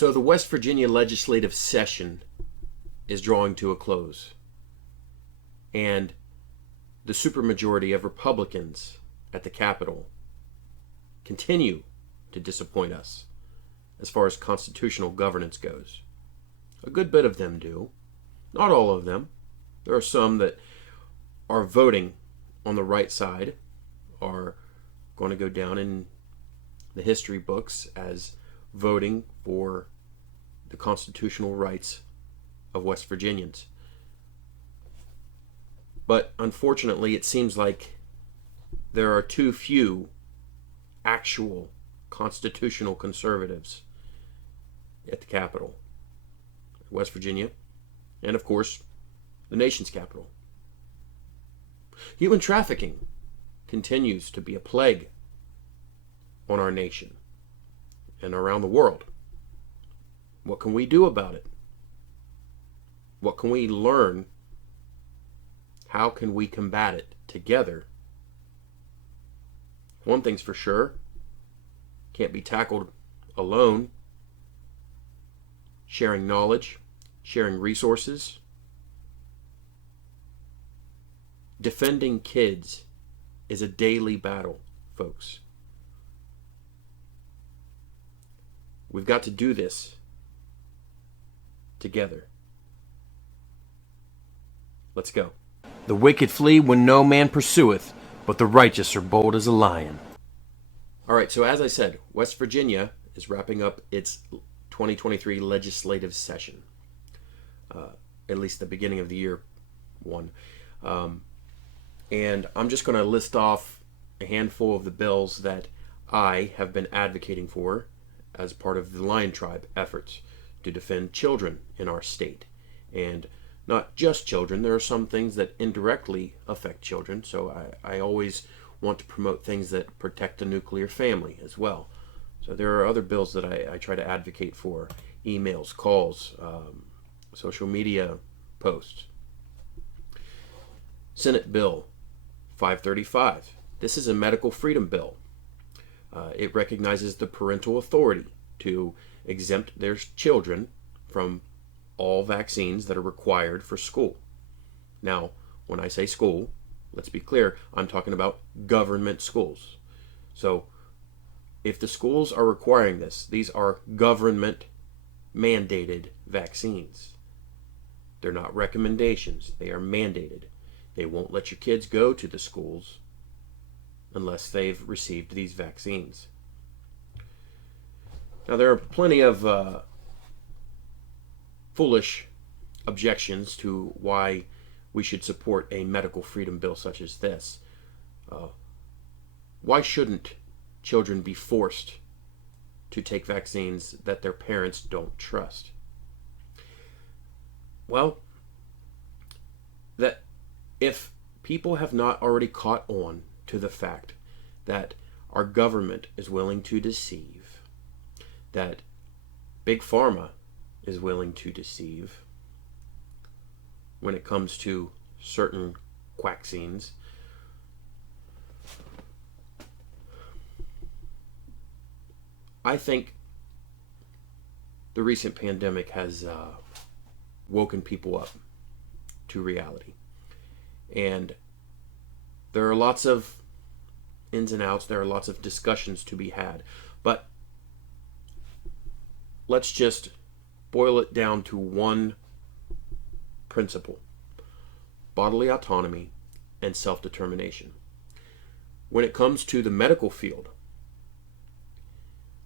So the West Virginia legislative session is drawing to a close, and the supermajority of Republicans at the Capitol continue to disappoint us as far as constitutional governance goes. A good bit of them do. Not all of them. There are some that are voting on the right side, are going to go down in the history books as voting for the constitutional rights of West Virginians. But unfortunately, it seems like there are too few actual constitutional conservatives at the Capitol, West Virginia, and of course, the nation's capital. Human trafficking continues to be a plague on our nation and around the world. What can we do about it? What can we learn? How can we combat it together? One thing's for sure, can't be tackled alone. Sharing knowledge, sharing resources, defending kids is a daily battle, folks. We've got to do this together. Let's go. The wicked flee when no man pursueth, but the righteous are bold as a lion. All right, so as I said, West Virginia is wrapping up its 2023 legislative session. At least the beginning of the year one. And I'm just going to list off a handful of the bills that I have been advocating for as part of the Lion Tribe efforts to defend children in our state. And not just children, there are some things that indirectly affect children, so I always want to promote things that protect the nuclear family as well. So there are other bills that I try to advocate for, emails, calls, social media posts. Senate Bill 535. This is a medical freedom bill. It recognizes the parental authority to exempt their children from all vaccines that are required for school. Now, when I say school, let's be clear, I'm talking about government schools. So, if the schools are requiring this, these are government mandated vaccines. They're not recommendations, they are mandated. They won't let your kids go to the schools unless they've received these vaccines. Now, there are plenty of foolish objections to why we should support a medical freedom bill such as this. Why shouldn't children be forced to take vaccines that their parents don't trust? Well, that if people have not already caught on to the fact that our government is willing to deceive, that Big Pharma is willing to deceive when it comes to certain vaccines, I think the recent pandemic has woken people up to reality. And there are lots of ins and outs, there are lots of discussions to be had. But let's just boil it down to one principle: bodily autonomy and self-determination. When it comes to the medical field,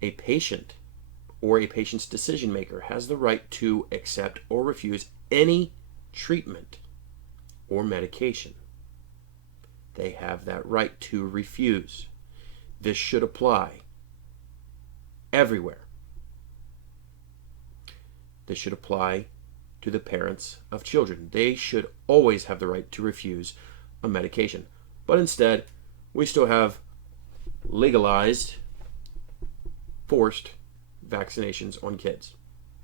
a patient or a patient's decision maker has the right to accept or refuse any treatment or medication. They have that right to refuse. This should apply everywhere. This should apply to the parents of children. They should always have the right to refuse a medication. But instead, we still have legalized, forced vaccinations on kids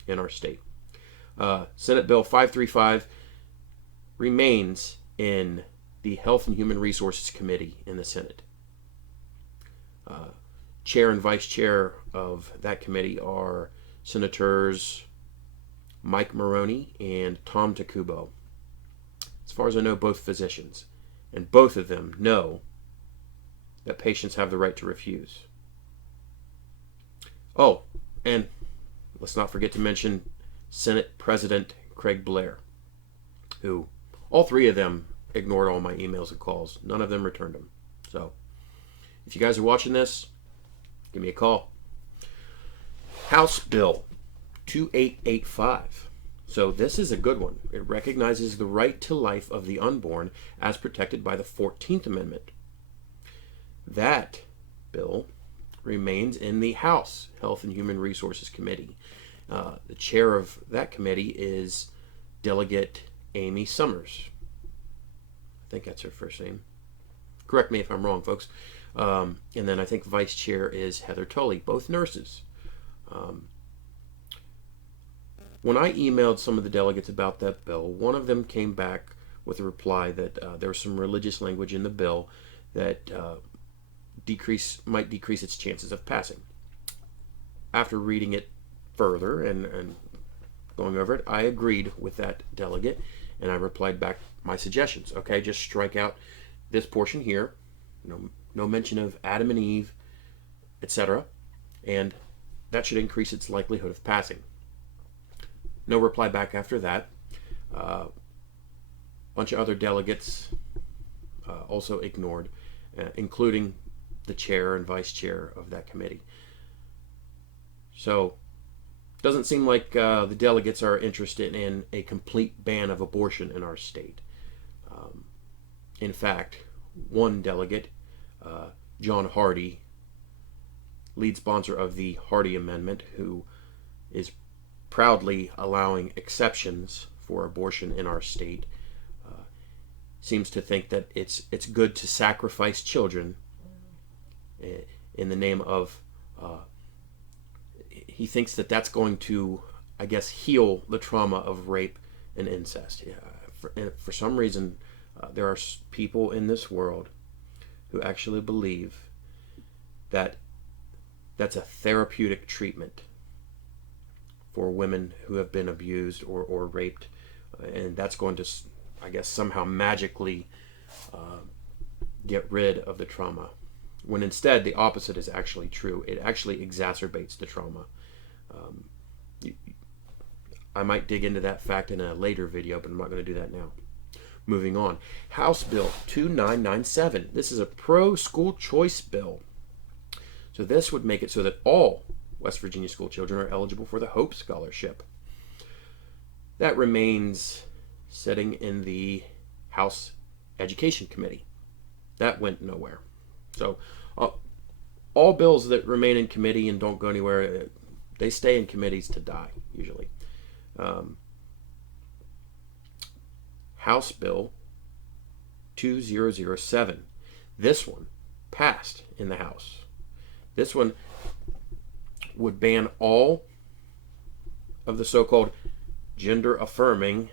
in our state. Senate Bill 535 remains in the Health and Human Resources Committee in the Senate. Chair and vice chair of that committee are Senators Mike Maroney and Tom Takubo. As far as I know, both physicians, and both of them know that patients have the right to refuse. Oh, and let's not forget to mention Senate President Craig Blair, who all three of them ignored all my emails and calls. None of them returned them. So if you guys are watching this, give me a call. House Bill 2885. So this is a good one. It recognizes the right to life of the unborn as protected by the 14th Amendment. That bill remains in the House Health and Human Resources Committee. The chair of that committee is Delegate Amy Summers. I think that's her first name. Correct me if I'm wrong, folks. And then I think vice chair is Heather Tully, both nurses. When I emailed some of the delegates about that bill, one of them came back with a reply that there was some religious language in the bill that might decrease its chances of passing. After reading it further and going over it, I agreed with that delegate, and I replied back my suggestions. Okay, just strike out this portion here, no mention of Adam and Eve, etc., and that should increase its likelihood of passing. No reply back after that. A bunch of other delegates also ignored, including the chair and vice chair of that committee. So it doesn't seem like the delegates are interested in a complete ban of abortion in our state. In fact, one delegate, John Hardy, lead sponsor of the Hardy Amendment, who is proudly allowing exceptions for abortion in our state, seems to think that it's good to sacrifice children in the name of he thinks that that's going to, I guess, heal the trauma of rape and incest. For some reason, there are people in this world who actually believe that that's a therapeutic treatment for women who have been abused or raped, and that's going to, I guess, somehow magically get rid of the trauma, when instead the opposite is actually true. It actually exacerbates the trauma. I might dig into that fact in a later video, but I'm not going to do that now. Moving on. House Bill 2997. This is a pro-school choice bill. So this would make it so that all West Virginia school children are eligible for the Hope Scholarship. That remains sitting in the House Education Committee. That went nowhere. So all bills that remain in committee and don't go anywhere, they stay in committees to die, usually. House Bill 2007. This one passed in the House. This one would ban all of the so-called gender-affirming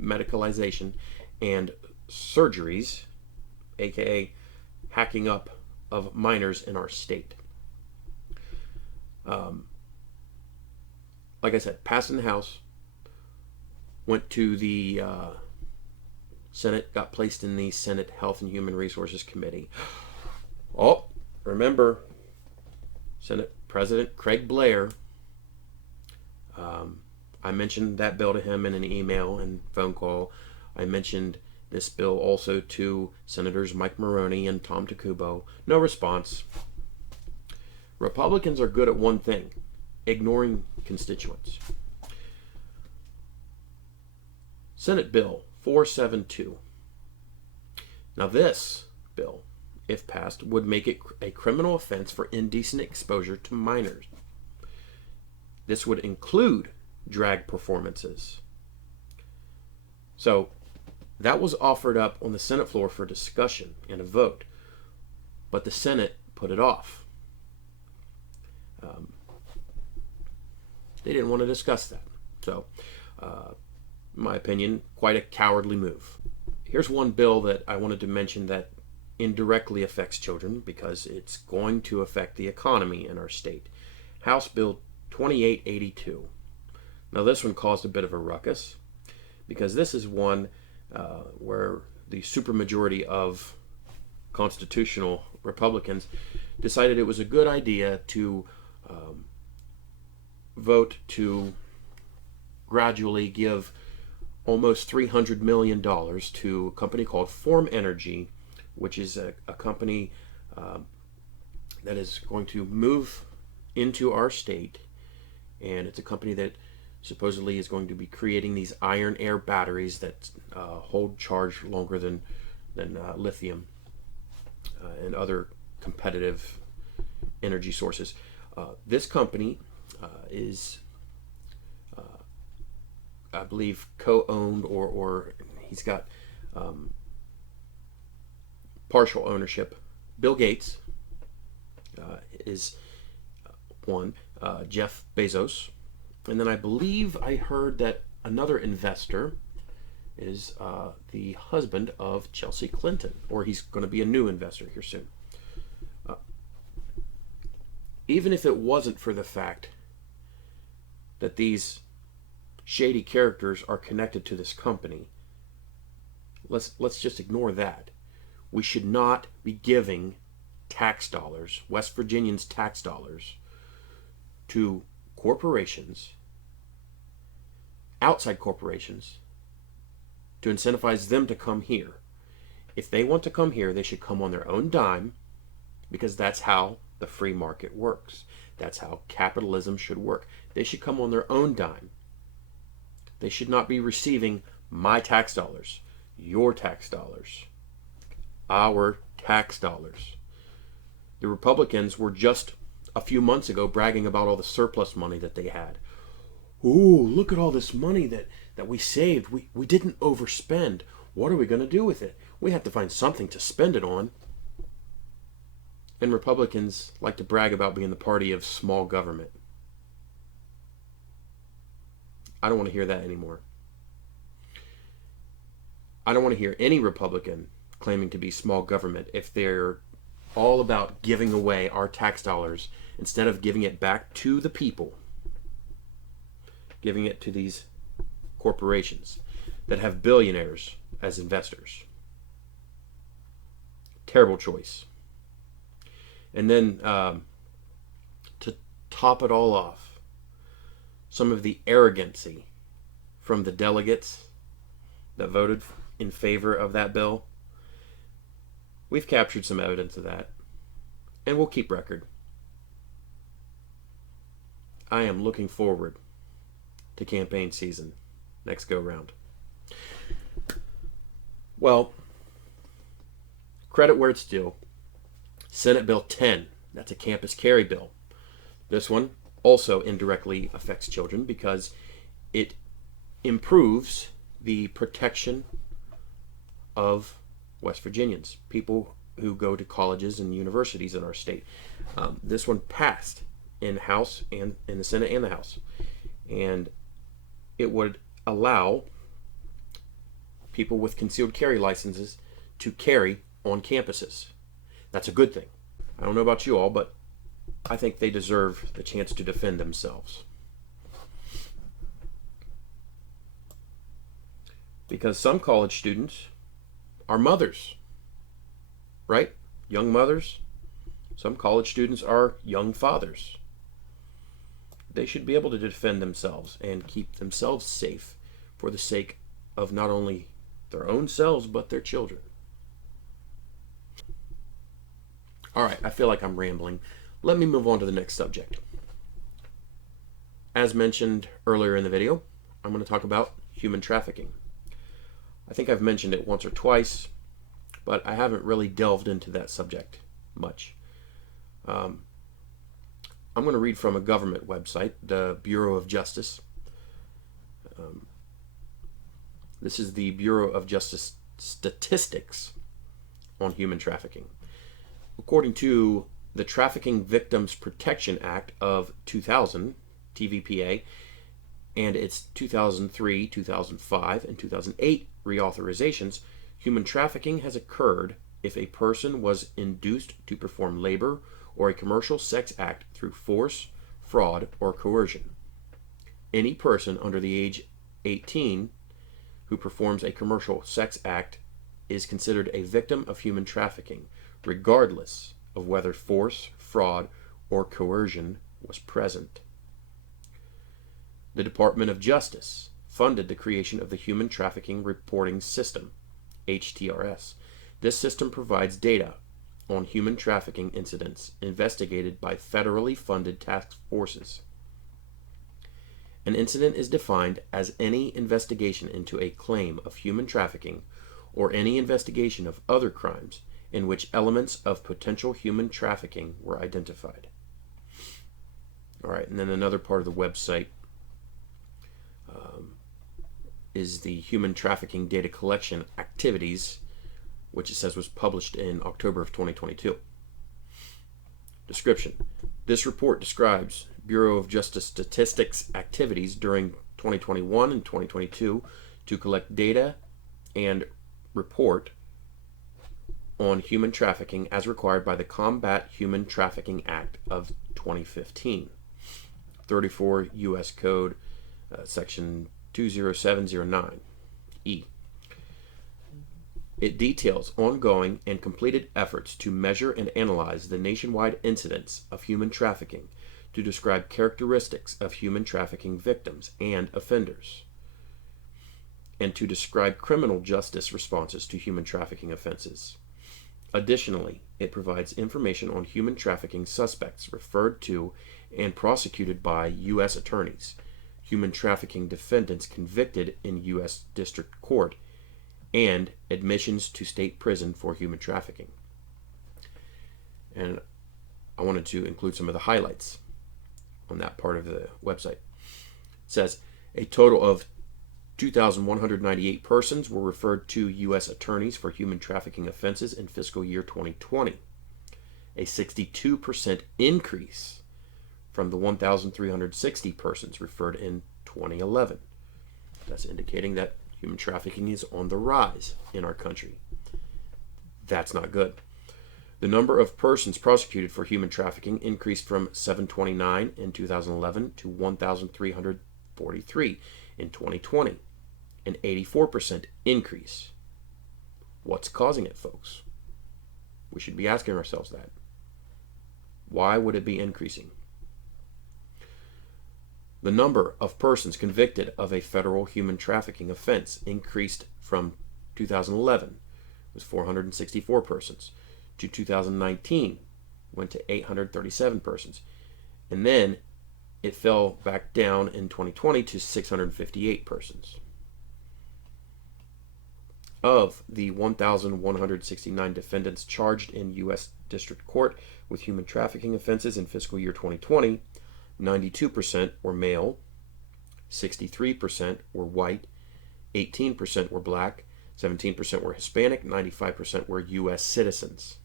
medicalization and surgeries, aka hacking up of minors in our state. Like I said, passed in the House, went to the Senate, got placed in the Senate Health and Human Resources Committee. Oh, remember, Senate President Craig Blair, I mentioned that bill to him in an email and phone call. I mentioned this bill also to Senators Mike Maroney and Tom Takubo. No response. Republicans are good at one thing: ignoring constituents. Senate Bill 472. Now this bill, if passed, would make it a criminal offense for indecent exposure to minors. This would include drag performances. So that was offered up on the Senate floor for discussion and a vote, but the Senate put it off. They didn't want to discuss that. So, in my opinion, quite a cowardly move. Here's one bill that I wanted to mention that indirectly affects children because it's going to affect the economy in our state. House Bill 2882. Now, this one caused a bit of a ruckus because this is one where the supermajority of constitutional Republicans decided it was a good idea to vote to gradually give almost $300 million to a company called Form Energy, which is a company that is going to move into our state. And it's a company that supposedly is going to be creating these iron air batteries that hold charge longer than lithium and other competitive energy sources. This company is, I believe, co-owned or he's got partial ownership. Bill Gates is one, Jeff Bezos, and then I believe I heard that another investor is the husband of Chelsea Clinton, or he's going to be a new investor here soon. Even if it wasn't for the fact that these shady characters are connected to this company, let's just ignore that. We should not be giving tax dollars, West Virginians' tax dollars, to corporations, outside corporations, to incentivize them to come here. If they want to come here, they should come on their own dime, because that's how the free market works. That's how capitalism should work. They should come on their own dime. They should not be receiving my tax dollars, your tax dollars, our tax dollars. The Republicans were just a few months ago bragging about all the surplus money that they had. Ooh, look at all this money that we saved. We didn't overspend. What are we going to do with it? We have to find something to spend it on. And Republicans like to brag about being the party of small government. I don't want to hear that anymore. I don't want to hear any Republican claiming to be small government if they're all about giving away our tax dollars instead of giving it back to the people, giving it to these corporations that have billionaires as investors. Terrible choice. And then to top it all off, some of the arrogancy from the delegates that voted in favor of that bill. We've captured some evidence of that, and we'll keep record. I am looking forward to campaign season next go round. Well, credit where it's due. Senate Bill 10, that's a campus carry bill. This one also indirectly affects children because it improves the protection of West Virginians, people who go to colleges and universities in our state. This one passed in House and in the Senate and the House, and it would allow people with concealed carry licenses to carry on campuses. That's a good thing. I don't know about you all, but I think they deserve the chance to defend themselves. Because some college students are mothers, right? Young mothers. Some college students are young fathers. They should be able to defend themselves and keep themselves safe for the sake of not only their own selves, but their children. All right, I feel like I'm rambling. Let me move on to the next subject. As mentioned earlier in the video, I'm going to talk about human trafficking. I think I've mentioned it once or twice, but I haven't really delved into that subject much. I'm going to read from a government website, the Bureau of Justice. This is the Bureau of Justice statistics on human trafficking. According to the Trafficking Victims Protection Act of 2000, TVPA, and its 2003, 2005, and 2008 reauthorizations, human trafficking has occurred if a person was induced to perform labor or a commercial sex act through force, fraud, or coercion. Any person under the age 18 who performs a commercial sex act is considered a victim of human trafficking, regardless of whether force, fraud, or coercion was present. The Department of Justice funded the creation of the Human Trafficking Reporting System, HTRS. This system provides data on human trafficking incidents investigated by federally funded task forces. An incident is defined as any investigation into a claim of human trafficking or any investigation of other crimes in which elements of potential human trafficking were identified. All right, and then another part of the website is the Human Trafficking Data Collection Activities, which it says was published in October of 2022. Description. This report describes Bureau of Justice Statistics activities during 2021 and 2022 to collect data and report on human trafficking as required by the Combat Human Trafficking Act of 2015, 34 U.S. Code, Section 20709E. It details ongoing and completed efforts to measure and analyze the nationwide incidence of human trafficking, to describe characteristics of human trafficking victims and offenders, and to describe criminal justice responses to human trafficking offenses. Additionally, it provides information on human trafficking suspects referred to and prosecuted by U.S. attorneys, human trafficking defendants convicted in U.S. District Court, and admissions to state prison for human trafficking. And I wanted to include some of the highlights on that part of the website. It says a total of 2,198 persons were referred to U.S. attorneys for human trafficking offenses in fiscal year 2020, a 62% increase from the 1,360 persons referred in 2011. That's indicating that human trafficking is on the rise in our country. That's not good. The number of persons prosecuted for human trafficking increased from 729 in 2011 to 1,343 in 2020, an 84% increase. What's causing it, folks? We should be asking ourselves that. Why would it be increasing? The number of persons convicted of a federal human trafficking offense increased from 2011, was 464 persons, to 2019, went to 837 persons, and then it fell back down in 2020 to 658 persons. Of the 1,169 defendants charged in U.S. District Court with human trafficking offenses in fiscal year 2020, 92% were male, 63% were white, 18% were black, 17% were Hispanic, 95% were U.S. citizens.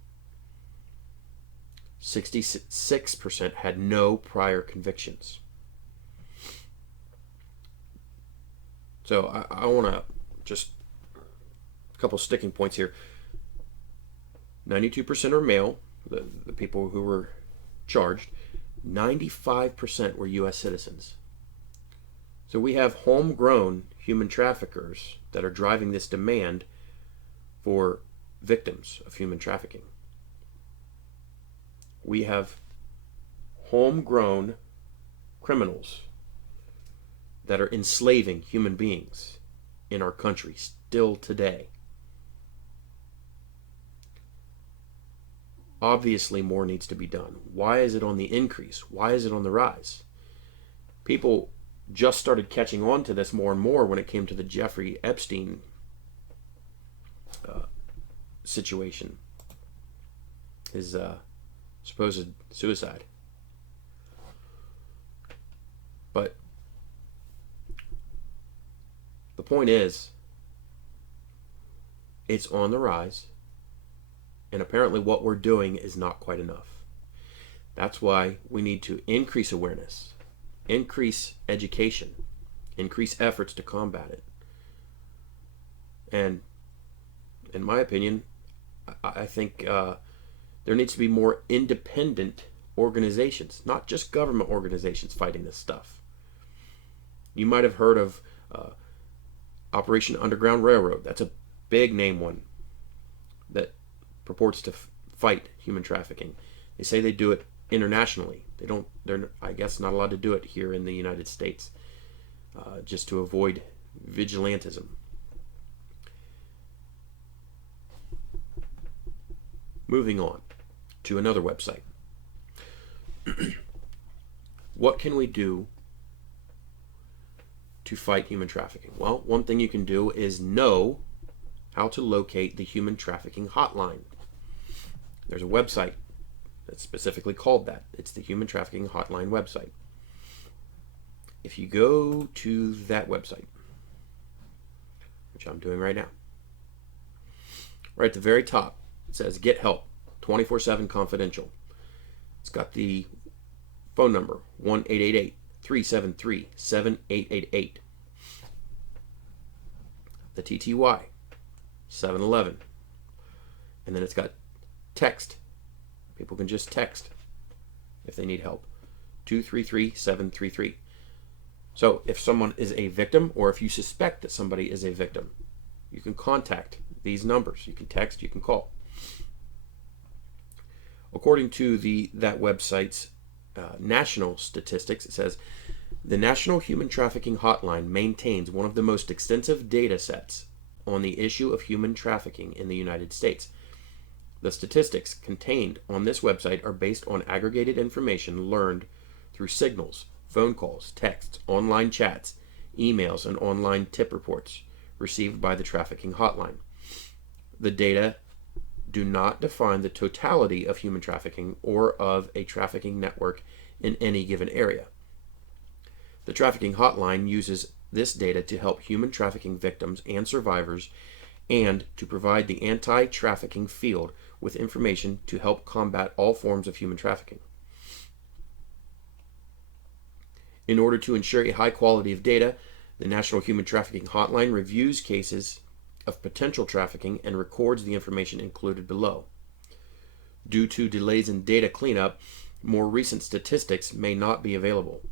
66% had no prior convictions. So I want to just a couple sticking points here. 92% are male, the people who were charged. 95% were U.S. citizens. So we have homegrown human traffickers that are driving this demand for victims of human trafficking. We have homegrown criminals that are enslaving human beings in our country still today. Obviously, more needs to be done. Why is it on the increase? Why is it on the rise? People just started catching on to this more and more when it came to the Jeffrey Epstein situation, his supposed suicide. But the point is, it's on the rise. And apparently what we're doing is not quite enough. That's why we need to increase awareness, increase education, increase efforts to combat it. And in my opinion, I think there needs to be more independent organizations, not just government organizations, fighting this stuff. You might have heard of Operation Underground Railroad. That's a big name one that purports to fight human trafficking. They say they do it internationally. They're, I guess, not allowed to do it here in the United States, just to avoid vigilantism. Moving on to another website. What can we do to fight human trafficking? Well, one thing you can do is know how to locate the human trafficking hotline. There's a website that's specifically called that. It's the Human Trafficking Hotline website. If you go to that website, which I'm doing right now, right at the very top, it says Get Help, 24/7 confidential. It's got the phone number, 1-888-373-7888. The TTY, 711. And then it's got text. People can just text if they need help. 233-733. So if someone is a victim, or if you suspect that somebody is a victim, you can contact these numbers. You can text, you can call. According to that website's national statistics, it says the National Human Trafficking Hotline maintains one of the most extensive data sets on the issue of human trafficking in the United States. The statistics contained on this website are based on aggregated information learned through signals, phone calls, texts, online chats, emails, and online tip reports received by the trafficking hotline. The data do not define the totality of human trafficking or of a trafficking network in any given area. The trafficking hotline uses this data to help human trafficking victims and survivors, and to provide the anti-trafficking field with information to help combat all forms of human trafficking. In order to ensure a high quality of data, the National Human Trafficking Hotline reviews cases of potential trafficking and records the information included below. Due to delays in data cleanup, more recent statistics may not be available.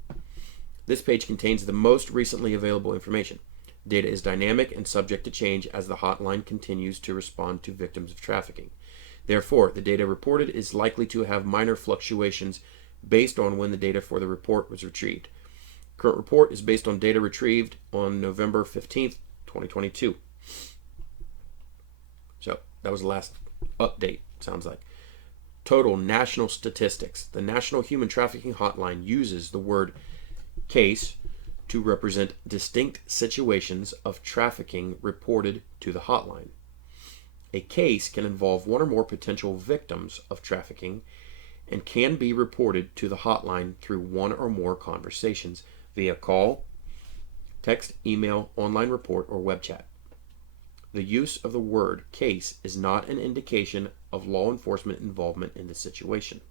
This page contains the most recently available information. Data is dynamic and subject to change as the hotline continues to respond to victims of trafficking. Therefore, the data reported is likely to have minor fluctuations based on when the data for the report was retrieved. Current report is based on data retrieved on November 15th, 2022. So that was the last update, sounds like. Total national statistics. The National Human Trafficking Hotline uses the word case to represent distinct situations of trafficking reported to the hotline. A case can involve one or more potential victims of trafficking and can be reported to the hotline through one or more conversations via call, text, email, online report, or web chat. The use of the word case is not an indication of law enforcement involvement in the situation.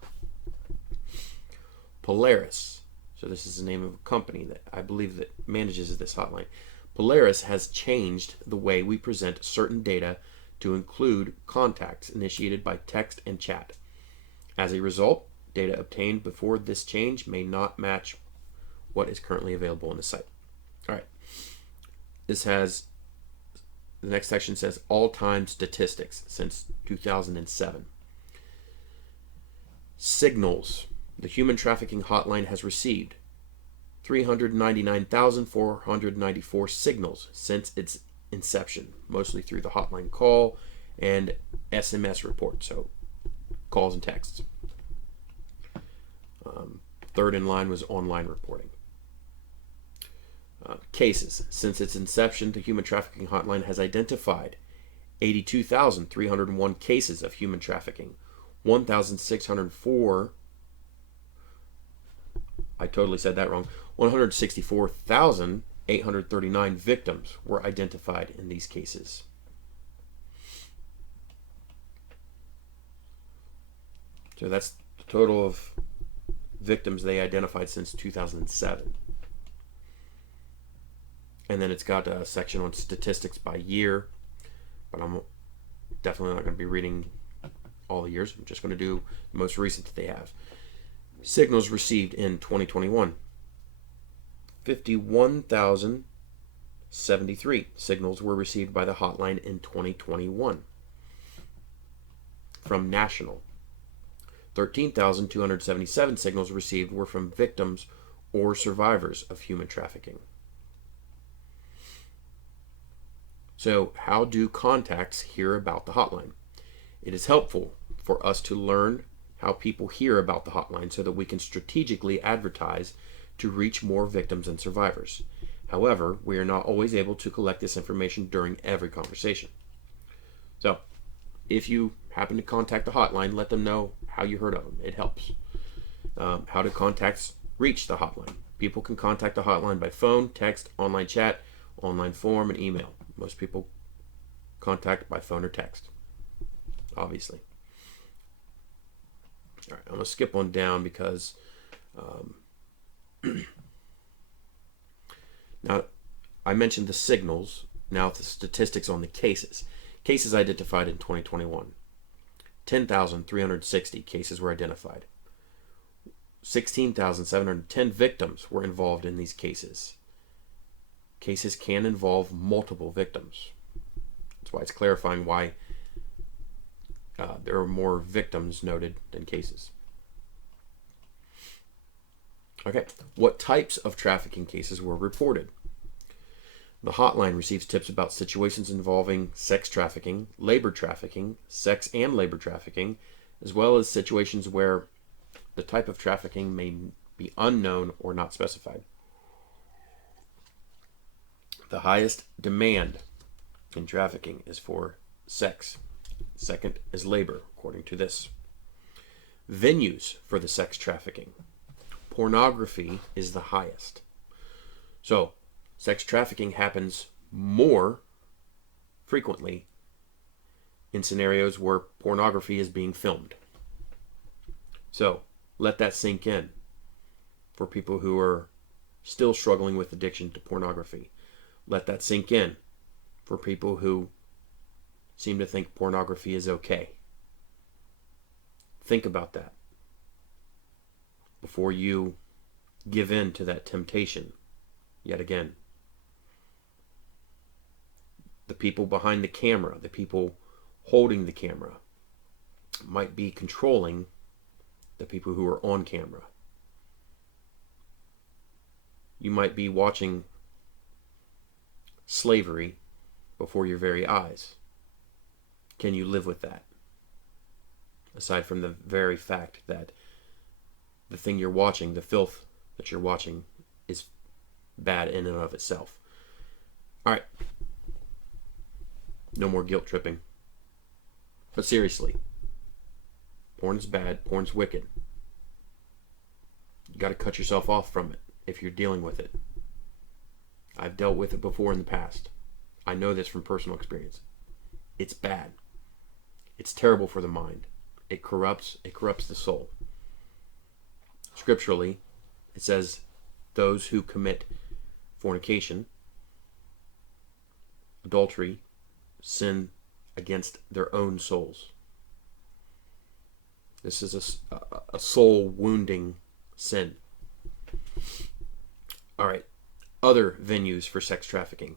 Polaris. So this is the name of a company that I believe that manages this hotline. Polaris has changed the way we present certain data to include contacts initiated by text and chat. As a result, data obtained before this change may not match what is currently available on the site. All right. The next section says all-time statistics since 2007. Signals. The Human Trafficking Hotline has received 399,494 signals since its inception, mostly through the hotline call and SMS report, so calls and texts. Third in line was online reporting. Cases. Since its inception, the Human Trafficking Hotline has identified 82,301 cases of human trafficking, 1,604, I totally said that wrong, 164,839 victims were identified in these cases. So that's the total of victims they identified since 2007. And then it's got a section on statistics by year, but I'm definitely not going to be reading all the years. I'm just going to do the most recent that they have. Signals received in 2021. 51,073 signals were received by the hotline in 2021 from national. 13,277 signals received were from victims or survivors of human trafficking. So, how do contacts hear about the hotline? It is helpful for us to learn how people hear about the hotline so that we can strategically advertise to reach more victims and survivors. However, we are not always able to collect this information during every conversation. So, if you happen to contact the hotline, let them know how you heard of them. It helps. How do contacts reach the hotline? People can contact the hotline by phone, text, online chat, online form, and email. Most people contact by phone or text, obviously. All right, I'm going to skip on down because now I mentioned the signals. Now the statistics on the cases. Cases identified in 2021. 10,360 cases were identified. 16,710 victims were involved in these cases. Cases can involve multiple victims. That's why it's clarifying why there are more victims noted than cases. Okay, what types of trafficking cases were reported? The hotline receives tips about situations involving sex trafficking, labor trafficking, sex and labor trafficking, as well as situations where the type of trafficking may be unknown or not specified. The highest demand in trafficking is for sex. Second is labor, according to this. Venues for the sex trafficking. Pornography is the highest. So, sex trafficking happens more frequently in scenarios where pornography is being filmed. So, let that sink in for people who are still struggling with addiction to pornography. Let that sink in for people who seem to think pornography is okay. Think about that before you give in to that temptation yet again. The people behind the camera, the people holding the camera, might be controlling the people who are on camera. You might be watching slavery before your very eyes. Can you live with that? Aside from the very fact that the thing you're watching, the filth that you're watching, is bad in and of itself. All right. No more guilt tripping. But seriously, porn is bad. Porn's wicked. You got to cut yourself off from it if you're dealing with it. I've dealt with it before in the past. I know this from personal experience. It's bad. It's terrible for the mind. It corrupts the soul. Scripturally, it says those who commit fornication, adultery, sin against their own souls. This is a soul wounding sin. All right. Other venues for sex trafficking.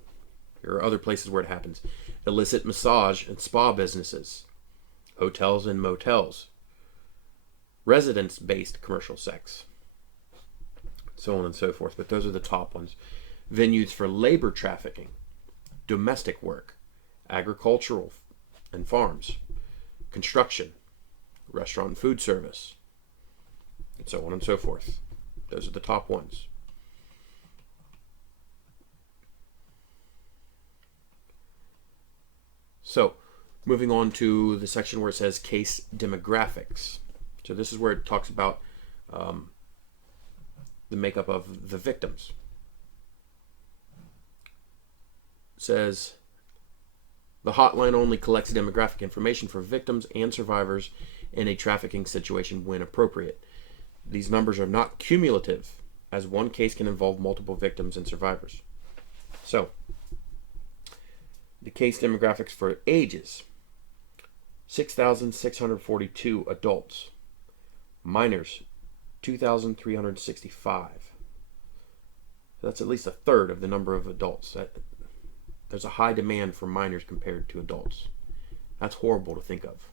There are other places where it happens. Illicit massage and spa businesses. Hotels and motels. Residence-based commercial sex. So on and so forth. But those are the top ones. Venues for labor trafficking. Domestic work. Agricultural and farms. Construction. Restaurant and food service. And so on and so forth. Those are the top ones. So, moving on to the section where it says case demographics. So this is where it talks about the makeup of the victims. It says, the hotline only collects demographic information for victims and survivors in a trafficking situation when appropriate. These numbers are not cumulative, as one case can involve multiple victims and survivors. So, the case demographics for ages: 6,642 adults, minors 2,365. That's at least a third of the number of adults. There's a high demand for minors compared to adults. That's horrible to think of.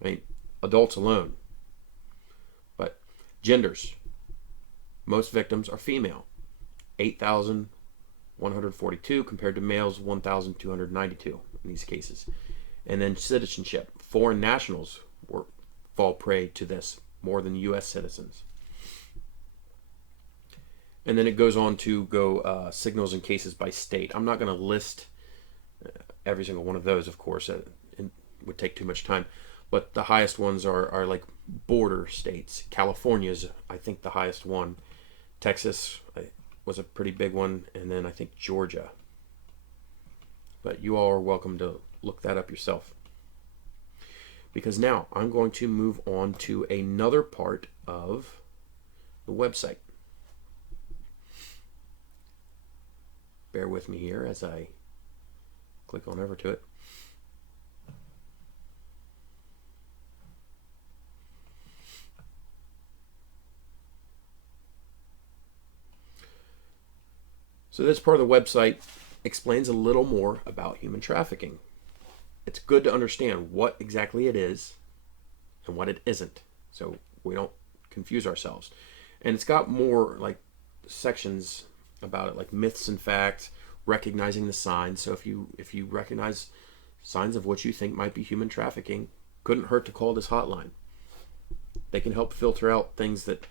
I mean, adults alone. But genders. Most victims are female. 8,142 compared to males 1,292 in these cases. And then citizenship. Foreign nationals fall prey to this more than U.S. citizens. And then it goes on to go signals and cases by state. I'm not going to list every single one of those, of course. It would take too much time. But the highest ones are like border states. California's, I think, the highest one. Texas was a pretty big one. And then I think Georgia. But you all are welcome to look that up yourself. Because now I'm going to move on to another part of the website. Bear with me here as I click on over to it. So this part of the website explains a little more about human trafficking. It's good to understand what exactly it is and what it isn't, so we don't confuse ourselves. And it's got more like sections about it, like myths and facts, recognizing the signs. So if you recognize signs of what you think might be human trafficking, couldn't hurt to call this hotline. They can help filter out things that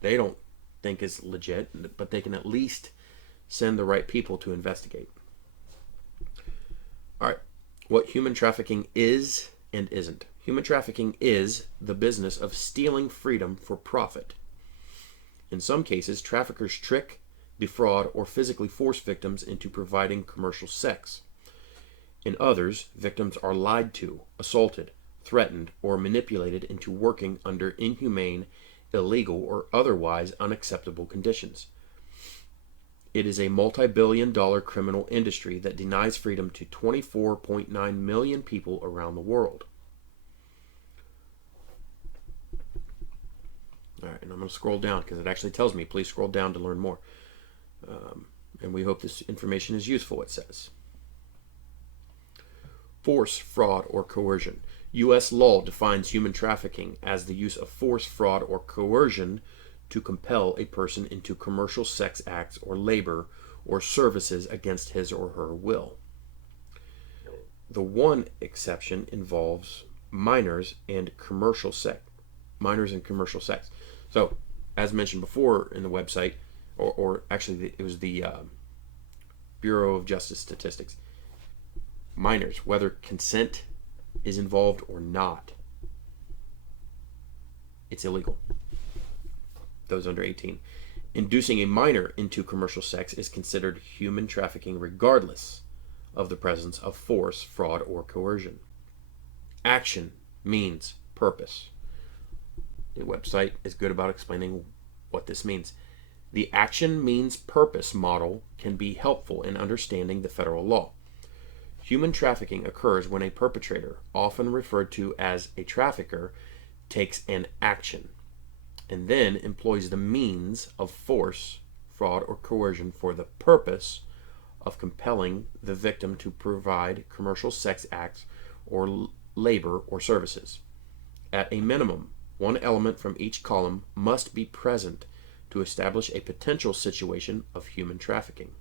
they don't think is legit, but they can at least send the right people to investigate. All right, what human trafficking is and isn't. Human trafficking is the business of stealing freedom for profit. In some cases, traffickers trick, defraud, or physically force victims into providing commercial sex. In others, victims are lied to, assaulted, threatened, or manipulated into working under inhumane, illegal, or otherwise unacceptable conditions. It is a multi-billion-dollar criminal industry that denies freedom to 24.9 million people around the world. All right, and I'm going to scroll down because it actually tells me, please scroll down to learn more. And we hope this information is useful, it says. Force, fraud, or coercion. U.S. law defines human trafficking as the use of force, fraud, or coercion to compel a person into commercial sex acts or labor or services against his or her will. The one exception involves minors and commercial sex. So, as mentioned before in the website, or actually it was the Bureau of Justice Statistics, minors, whether consent is involved or not, it's illegal. Those under 18. Inducing a minor into commercial sex is considered human trafficking regardless of the presence of force, fraud, or coercion. Action means purpose. The website is good about explaining what this means. The action means purpose model can be helpful in understanding the federal law. Human trafficking occurs when a perpetrator, often referred to as a trafficker, takes an action and then employs the means of force, fraud, or coercion for the purpose of compelling the victim to provide commercial sex acts or labor or services. At a minimum, one element from each column must be present to establish a potential situation of human trafficking.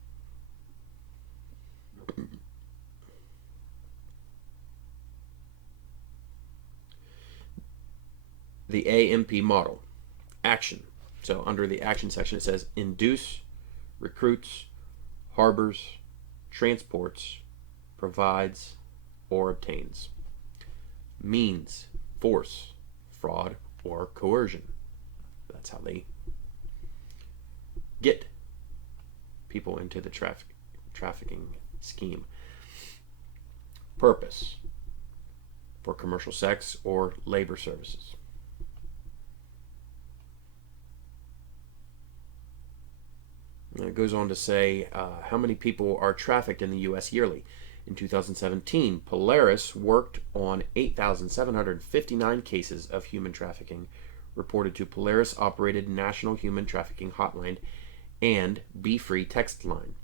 The AMP model. Action. So under the action section it says induce, recruits, harbors, transports, provides, or obtains. Means, force, fraud, or coercion. That's how they get people into the trafficking scheme. Purpose, for commercial sex or labor services. And it goes on to say how many people are trafficked in the U.S. yearly. In 2017, Polaris worked on 8,759 cases of human trafficking, reported to Polaris-operated National Human Trafficking Hotline and Be Free text line.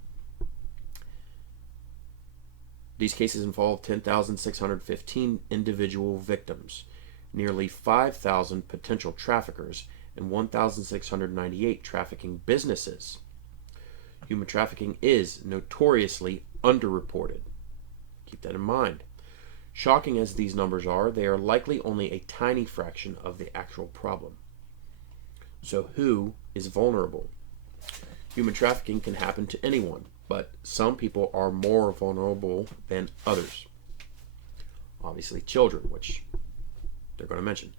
These cases involve 10,615 individual victims, nearly 5,000 potential traffickers, and 1,698 trafficking businesses. Human trafficking is notoriously underreported. Keep that in mind. Shocking as these numbers are, they are likely only a tiny fraction of the actual problem. So who is vulnerable? Human trafficking can happen to anyone, but some people are more vulnerable than others. Obviously, children, which they're going to mention.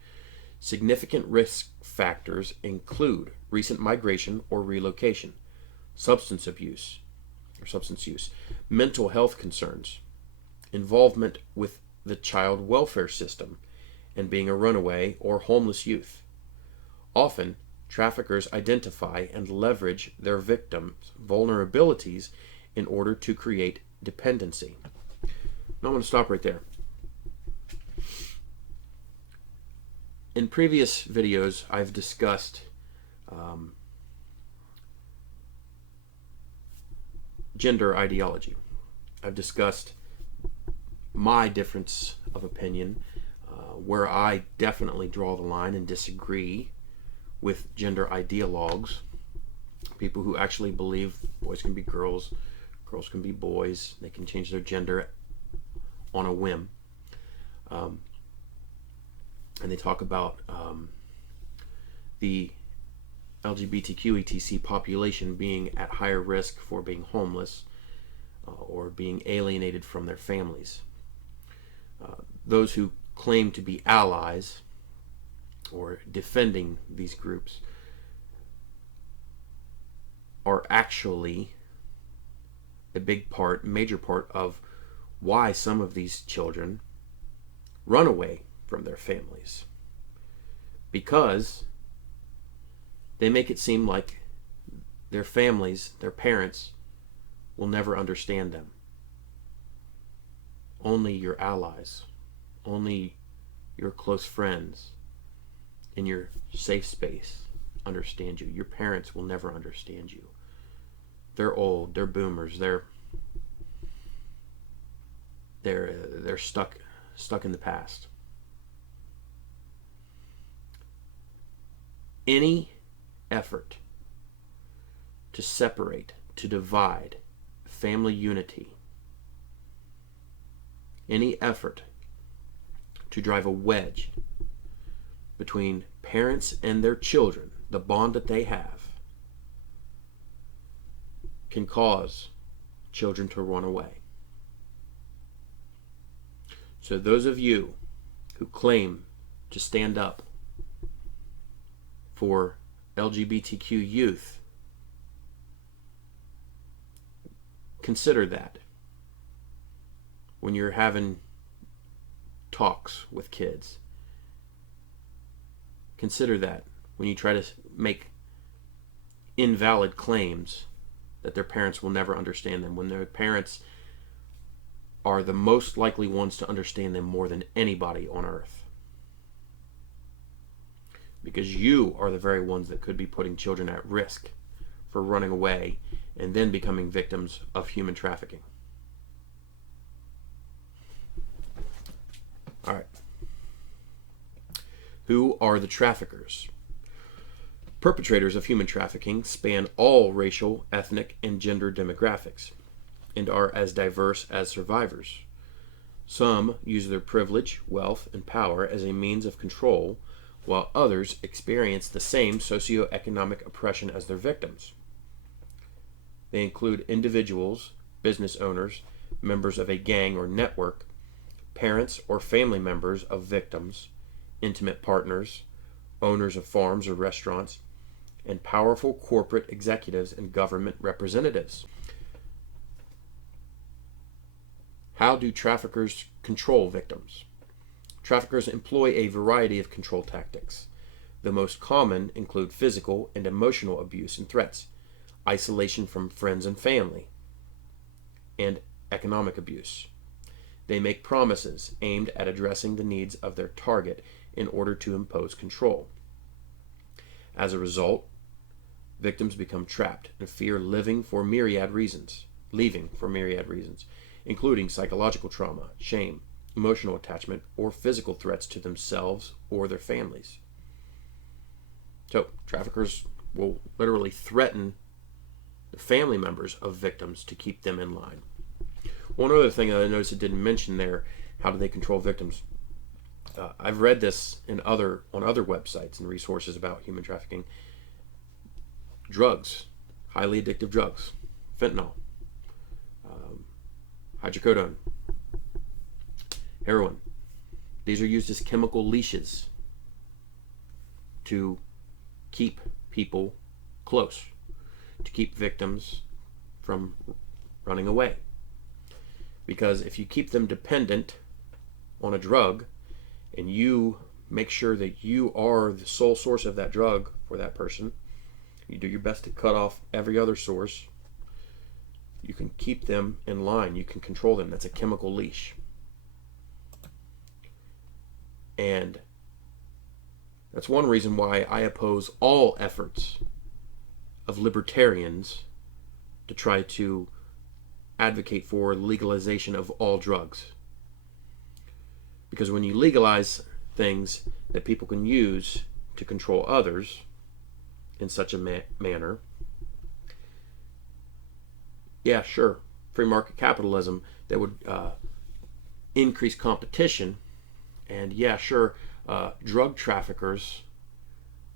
Significant risk factors include recent migration or relocation, substance abuse or substance use, mental health concerns, involvement with the child welfare system, and being a runaway or homeless youth. Often, traffickers identify and leverage their victims' vulnerabilities in order to create dependency. Now, I'm going to stop right there. In previous videos, I've discussed gender ideology. I've discussed my difference of opinion, where I definitely draw the line and disagree with gender ideologues, people who actually believe boys can be girls, girls can be boys, they can change their gender on a whim. And they talk about the LGBTQ etc. population being at higher risk for being homeless or being alienated from their families. Those who claim to be allies or defending these groups are actually a major part of why some of these children run away from their families, because they make it seem like their families, their parents, will never understand them. Only your allies, only your close friends in your safe space understand you. Your parents will never understand you. They're old, they're boomers, they're stuck in the past. Any effort to separate, to divide family unity, any effort to drive a wedge between parents and their children, the bond that they have, can cause children to run away. So those of you who claim to stand up for LGBTQ youth, consider that when you're having talks with kids. Consider that when you try to make invalid claims that their parents will never understand them, when their parents are the most likely ones to understand them more than anybody on earth. Because you are the very ones that could be putting children at risk for running away and then becoming victims of human trafficking. All right. Who are the traffickers? Perpetrators of human trafficking span all racial, ethnic, and gender demographics and are as diverse as survivors. Some use their privilege, wealth, and power as a means of control, while others experience the same socioeconomic oppression as their victims. They include individuals, business owners, members of a gang or network, parents or family members of victims, intimate partners, owners of farms or restaurants, and powerful corporate executives and government representatives. How do traffickers control victims? Traffickers employ a variety of control tactics. The most common include physical and emotional abuse and threats, isolation from friends and family, and economic abuse. They make promises aimed at addressing the needs of their target in order to impose control. As a result, victims become trapped and fear leaving for myriad reasons, including psychological trauma, shame, emotional attachment, or physical threats to themselves or their families. So, traffickers will literally threaten the family members of victims to keep them in line. One other thing that I noticed it didn't mention there, how do they control victims? I've read this on other websites and resources about human trafficking. Drugs, highly addictive drugs, fentanyl, hydrocodone, heroin. These are used as chemical leashes to keep people close, to keep victims from running away. Because if you keep them dependent on a drug and you make sure that you are the sole source of that drug for that person, you do your best to cut off every other source, you can keep them in line, you can control them. That's a chemical leash. And that's one reason why I oppose all efforts of libertarians to try to advocate for legalization of all drugs. Because when you legalize things that people can use to control others in such a manner, yeah, sure, free market capitalism, that would increase competition, and yeah, sure, drug traffickers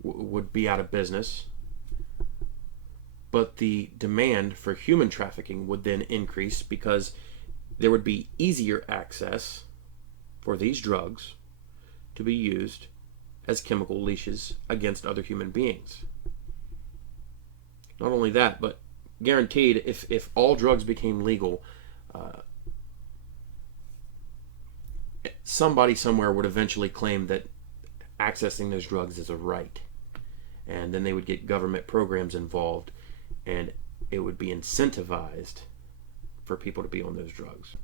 would be out of business, but the demand for human trafficking would then increase because there would be easier access for these drugs to be used as chemical leashes against other human beings. Not only that, but guaranteed, if all drugs became legal, somebody somewhere would eventually claim that accessing those drugs is a right. And then they would get government programs involved, and it would be incentivized for people to be on those drugs.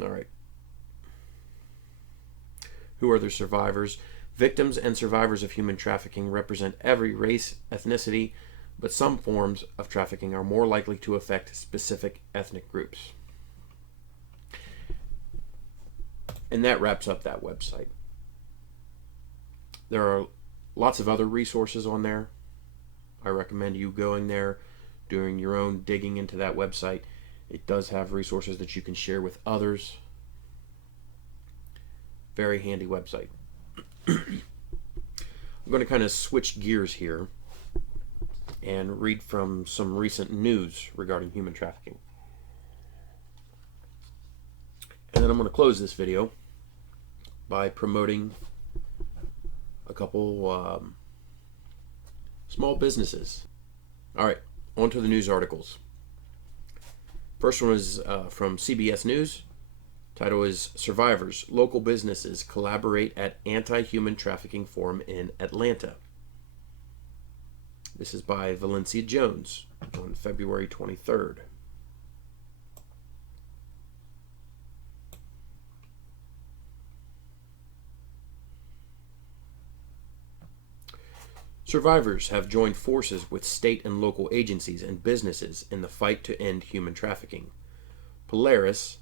All right. Who are the survivors? Victims and survivors of human trafficking represent every race, ethnicity, but some forms of trafficking are more likely to affect specific ethnic groups. And that wraps up that website. There are lots of other resources on there. I recommend you going there, doing your own digging into that website. It does have resources that you can share with others. Very handy website. I'm going to kind of switch gears here and read from some recent news regarding human trafficking. And then I'm going to close this video by promoting a couple small businesses. All right, on to the news articles. First one is from CBS News. Title is Survivors, Local Businesses Collaborate at Anti-Human Trafficking Forum in Atlanta. This is by Valencia Jones on February 23rd. Survivors have joined forces with state and local agencies and businesses in the fight to end human trafficking. Polaris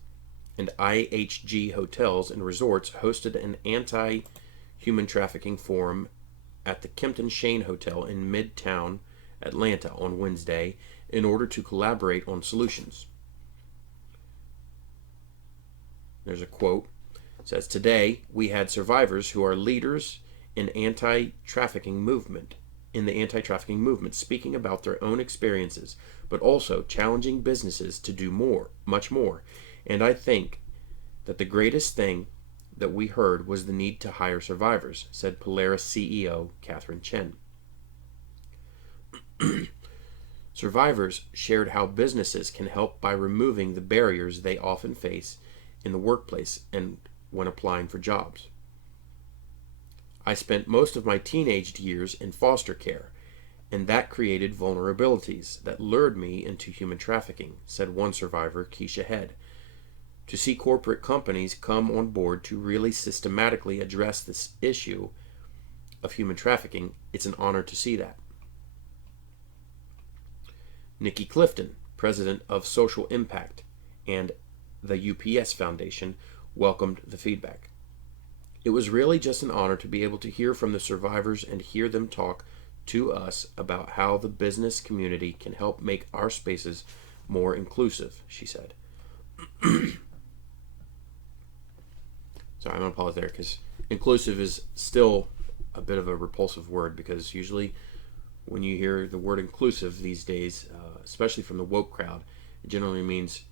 and IHG Hotels and Resorts hosted an anti-human trafficking forum at the Kempton Shane Hotel in Midtown Atlanta on Wednesday in order to collaborate on solutions. There's a quote. It says, "Today, we had survivors who are leaders in the anti-trafficking movement speaking about their own experiences, but also challenging businesses to do more, much more. And I think that the greatest thing that we heard was the need to hire survivors," said Polaris CEO Catherine Chen. Survivors shared how businesses can help by removing the barriers they often face in the workplace and when applying for jobs. "I spent most of my teenage years in foster care, and that created vulnerabilities that lured me into human trafficking," said one survivor, Keisha Head. "To see corporate companies come on board to really systematically address this issue of human trafficking, it's an honor to see that. Nikki Clifton, president of Social Impact and the UPS Foundation, welcomed the feedback. It was really just an honor to be able to hear from the survivors and hear them talk to us about how the business community can help make our spaces more inclusive, she said. Sorry, I'm going to pause there because inclusive is still a bit of a repulsive word, because usually when you hear the word inclusive these days, especially from the woke crowd, it generally means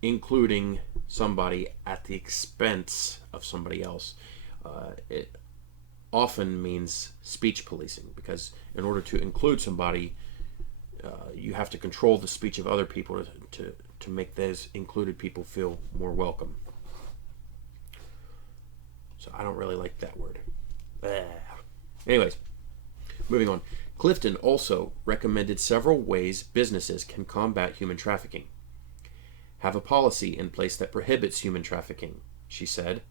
including somebody at the expense of somebody else. It often means speech policing, because in order to include somebody, you have to control the speech of other people to make those included people feel more welcome. So I don't really like that word. Anyways, moving on. Clifton also recommended several ways businesses can combat human trafficking. Have a policy in place that prohibits human trafficking, she said,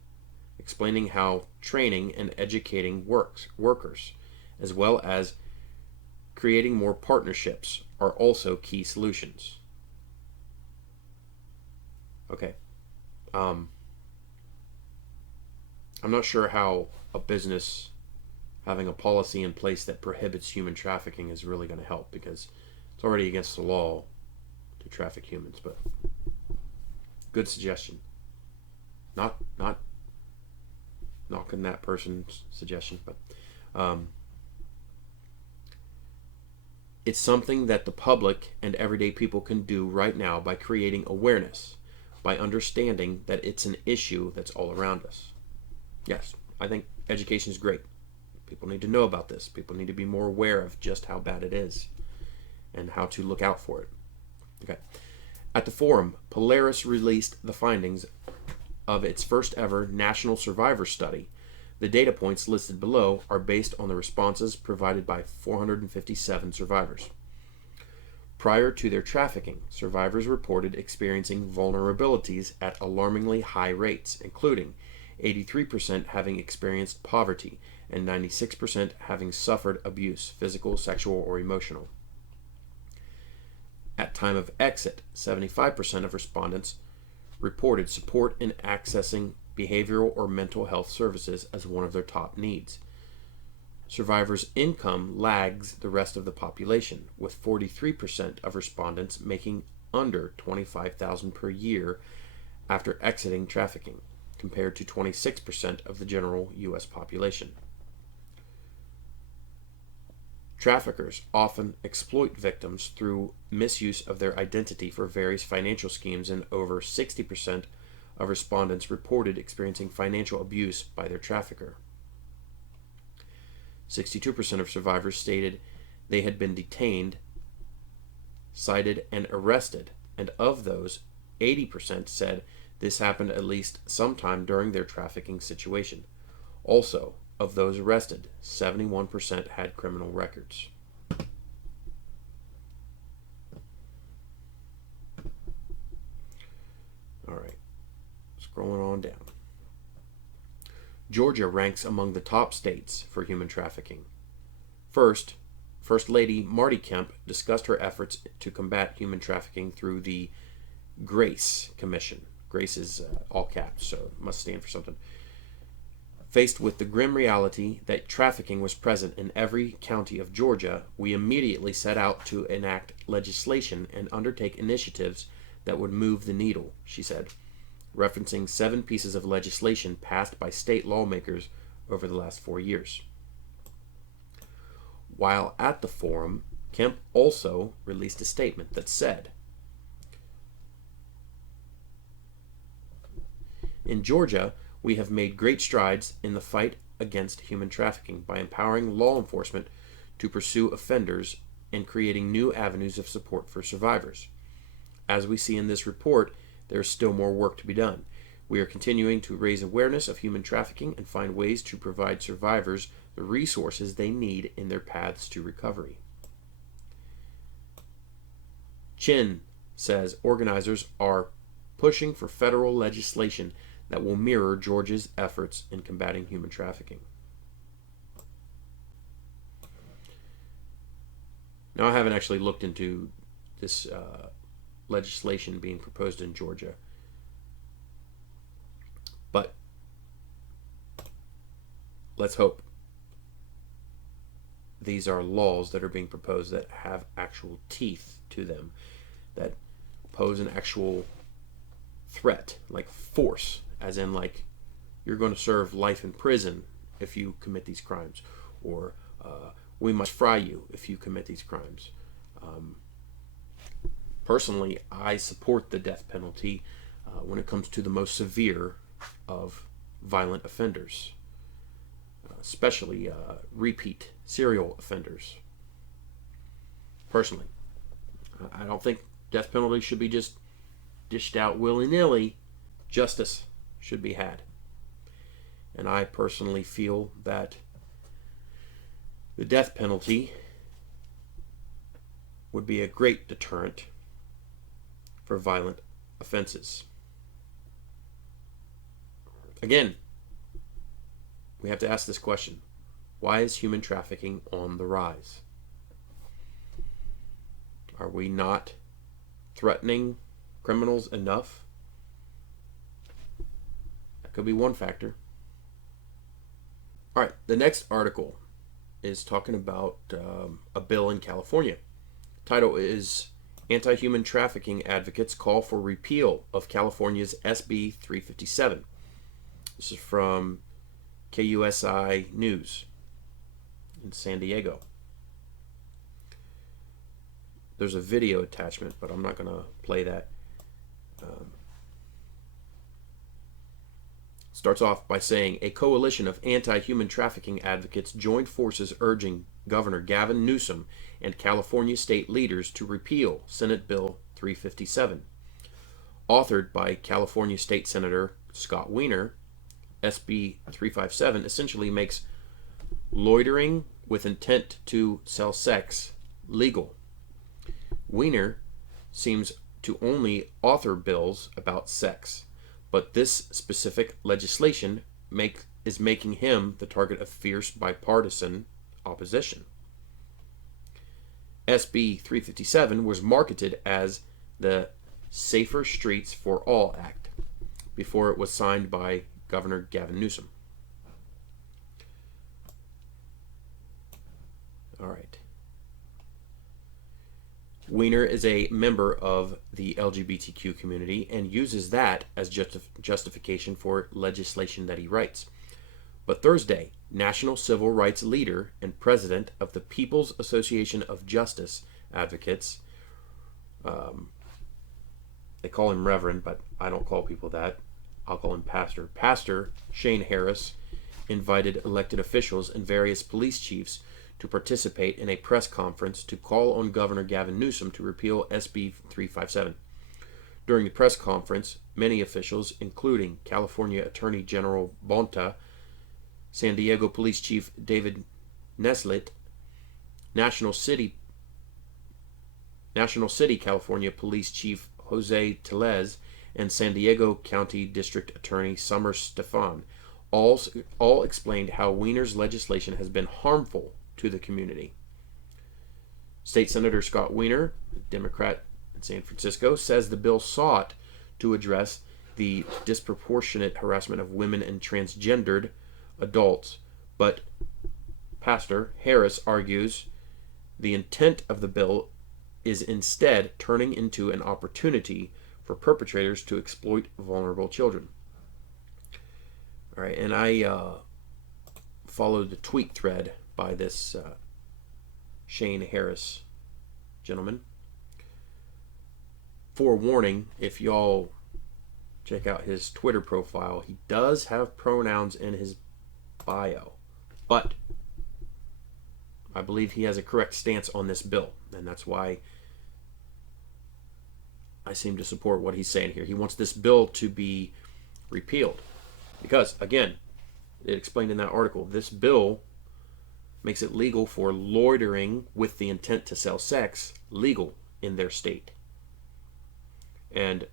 explaining how training and educating workers, as well as creating more partnerships, are also key solutions. Okay. I'm not sure how a business having a policy in place that prohibits human trafficking is really going to help, because it's already against the law to traffic humans. But good suggestion. Not knocking that person's suggestion, but it's something that the public and everyday people can do right now by creating awareness, by understanding that it's an issue that's all around us. Yes, I think education is great. People need to know about this. People need to be more aware of just how bad it is and how to look out for it. Okay. At the forum, Polaris released the findings of its first ever national survivor study. The data points listed below are based on the responses provided by 457 survivors. Prior to their trafficking, survivors reported experiencing vulnerabilities at alarmingly high rates, including 83% having experienced poverty and 96% having suffered abuse, physical, sexual, or emotional. At time of exit, 75% of respondents reported support in accessing behavioral or mental health services as one of their top needs. Survivors' income lags the rest of the population, with 43% of respondents making under $25,000 per year after exiting trafficking, compared to 26% of the general U.S. population. Traffickers often exploit victims through misuse of their identity for various financial schemes, and over 60% of respondents reported experiencing financial abuse by their trafficker. 62% of survivors stated they had been detained, cited, and arrested, and of those, 80% said this happened at least sometime during their trafficking situation. Also, of those arrested, 71% had criminal records. All right, scrolling on down. Georgia ranks among the top states for human trafficking. First Lady Marty Kemp discussed her efforts to combat human trafficking through the GRACE Commission. GRACE is all caps, so it must stand for something. Faced with the grim reality that trafficking was present in every county of Georgia, we immediately set out to enact legislation and undertake initiatives that would move the needle, she said, referencing 7 pieces of legislation passed by state lawmakers over the last 4 years. While at the forum, Kemp also released a statement that said, "In Georgia, we have made great strides in the fight against human trafficking by empowering law enforcement to pursue offenders and creating new avenues of support for survivors. As we see in this report, there is still more work to be done. We are continuing to raise awareness of human trafficking and find ways to provide survivors the resources they need in their paths to recovery." Chin says organizers are pushing for federal legislation that will mirror Georgia's efforts in combating human trafficking. Now, I haven't actually looked into this legislation being proposed in Georgia, but let's hope these are laws that are being proposed that have actual teeth to them, that pose an actual threat, like force, as in like you're going to serve life in prison if you commit these crimes, or we must fry you if you commit these crimes. Personally, I support the death penalty when it comes to the most severe of violent offenders, especially repeat serial offenders. Personally, I don't think death penalty should be just dished out willy-nilly. Justice should be had. And I personally feel that the death penalty would be a great deterrent for violent offenses. Again, we have to ask this question: why is human trafficking on the rise? Are we not threatening criminals enough? That could be one factor. All right, the next article is talking about a bill in California. Title is Anti-Human Trafficking Advocates Call for Repeal of California's SB 357. This is from KUSI News in San Diego. There's a video attachment, but I'm not going to play that. Starts off by saying a coalition of anti-human trafficking advocates joined forces urging Governor Gavin Newsom and California state leaders to repeal Senate Bill 357. Authored by California State Senator Scott Wiener, SB 357 essentially makes loitering with intent to sell sex legal. Wiener seems to only author bills about sex, but this specific legislation is making him the target of fierce bipartisan opposition. SB 357 was marketed as the Safer Streets for All Act before it was signed by Governor Gavin Newsom. All right. Wiener is a member of the LGBTQ community and uses that as justification for legislation that he writes. But Thursday, national civil rights leader and president of the People's Association of Justice Advocates, they call him Reverend, but I don't call people that. I'll call him Pastor. Pastor Shane Harris invited elected officials and various police chiefs to participate in a press conference to call on Governor Gavin Newsom to repeal SB 357. During the press conference, many officials, including California Attorney General Bonta, San Diego Police Chief David Neslet, National City, California Police Chief Jose Tellez, and San Diego County District Attorney Summer Stefan all explained how Wiener's legislation has been harmful to the community. State Senator Scott Wiener, Democrat in San Francisco, says the bill sought to address the disproportionate harassment of women and transgendered adults, but Pastor Harris argues the intent of the bill is instead turning into an opportunity for perpetrators to exploit vulnerable children. All right, and I followed the tweet thread by this Shane Harris gentleman. Forewarning, if y'all check out his Twitter profile, he does have pronouns in his bio, but I believe he has a correct stance on this bill, and that's why I seem to support what he's saying here. He wants this bill to be repealed because, again, it explained in that article, this bill makes it legal for loitering with the intent to sell sex legal in their state. And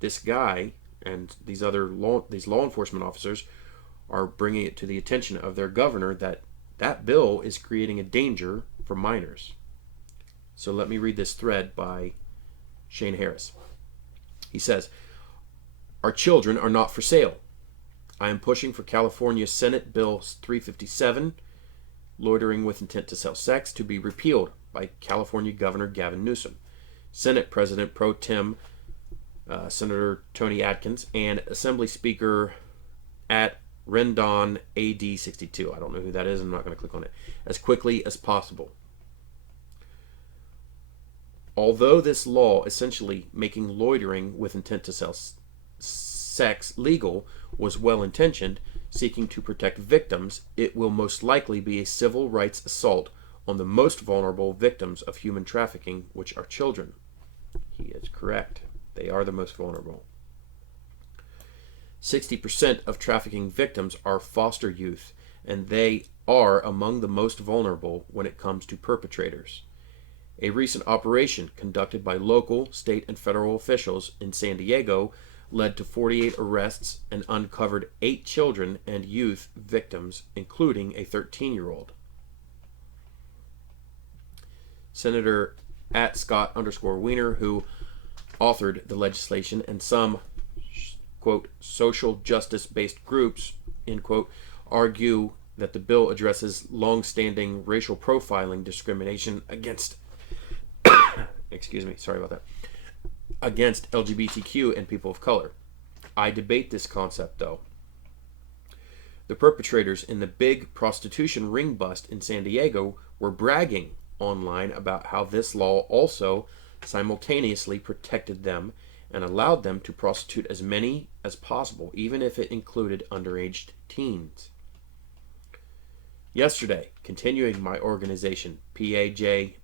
this guy and these law enforcement officers are bringing it to the attention of their governor that bill is creating a danger for minors. So let me read this thread by Shane Harris. He says, "Our children are not for sale. I am pushing for California Senate Bill 357, loitering with intent to sell sex, to be repealed by California Governor Gavin Newsom, Senate President Pro Tem Senator Tony Atkins, and Assembly Speaker at Rendon AD62. I don't know who that is. I'm not going to click on it. As quickly as possible. Although this law, essentially making loitering with intent to sell sex legal, was well-intentioned, seeking to protect victims, it will most likely be a civil rights assault on the most vulnerable victims of human trafficking, which are children." He is correct. They are the most vulnerable. 60% of trafficking victims are foster youth, and they are among the most vulnerable when it comes to perpetrators. A recent operation conducted by local, state, and federal officials in San Diego led to 48 arrests and uncovered 8 children and youth victims, including a 13-year-old. Senator at Scott_Wiener, who authored the legislation, and some, quote, social justice-based groups, end quote, argue that the bill addresses long-standing racial profiling discrimination against excuse me, sorry about that, against LGBTQ and people of color. I debate this concept, though. The perpetrators in the big prostitution ring bust in San Diego were bragging online about how this law also simultaneously protected them and allowed them to prostitute as many as possible, even if it included underage teens. Yesterday, continuing my organization, PAJ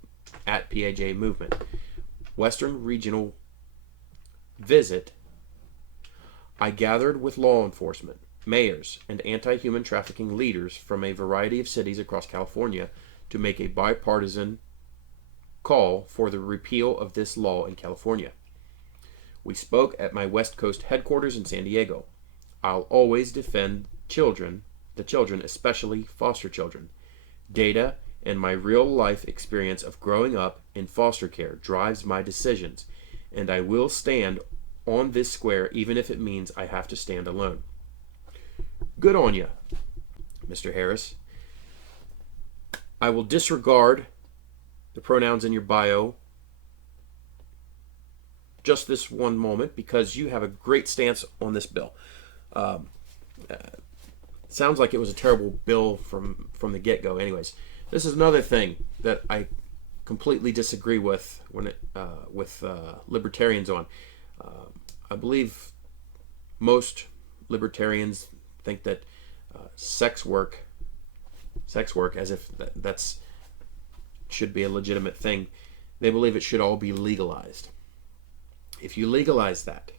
Movement, Western Regional visit, I gathered with law enforcement, mayors, and anti-human trafficking leaders from a variety of cities across California to make a bipartisan call for the repeal of this law in California. We spoke at my West Coast headquarters in San Diego. I'll always defend the children, especially foster children. Data and my real-life experience of growing up in foster care drives my decisions, and I will stand on this square even if it means I have to stand alone. Good on you, Mr. Harris. I will disregard the pronouns in your bio just this one moment because you have a great stance on this bill. Sounds like it was a terrible bill from the get-go. Anyways, this is another thing that I completely disagree with with libertarians on. I believe most libertarians think that sex work, as if that's should be a legitimate thing. They believe it should all be legalized. If you legalize that,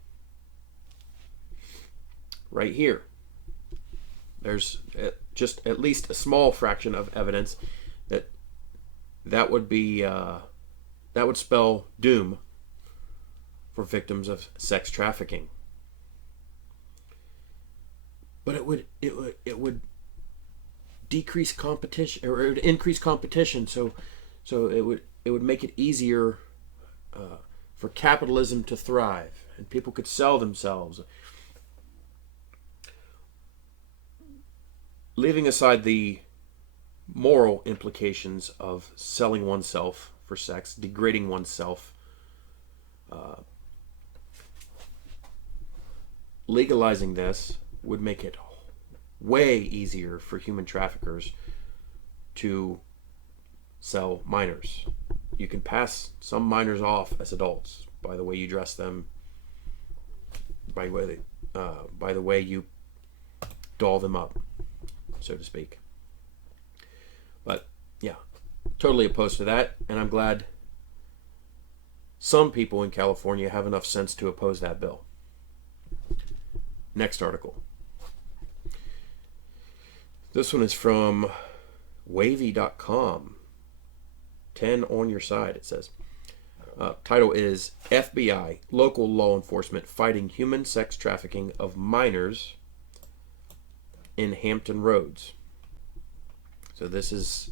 right here, there's just at least a small fraction of evidence that would be that would spell doom for victims of sex trafficking. But it would decrease competition, or it would increase competition. So it would make it easier for capitalism to thrive, and people could sell themselves. Leaving aside the moral implications of selling oneself for sex, degrading oneself, legalizing this would make it way easier for human traffickers to sell minors. You can pass some minors off as adults by the way you dress them, by the way you doll them up, so to speak. But yeah, totally opposed to that, and I'm glad some people in California have enough sense to oppose that bill. Next article. This one is from wavy.com. 10 on your side, it says. Title is FBI, Local Law Enforcement Fighting Human Sex Trafficking of Minors in Hampton Roads. So this is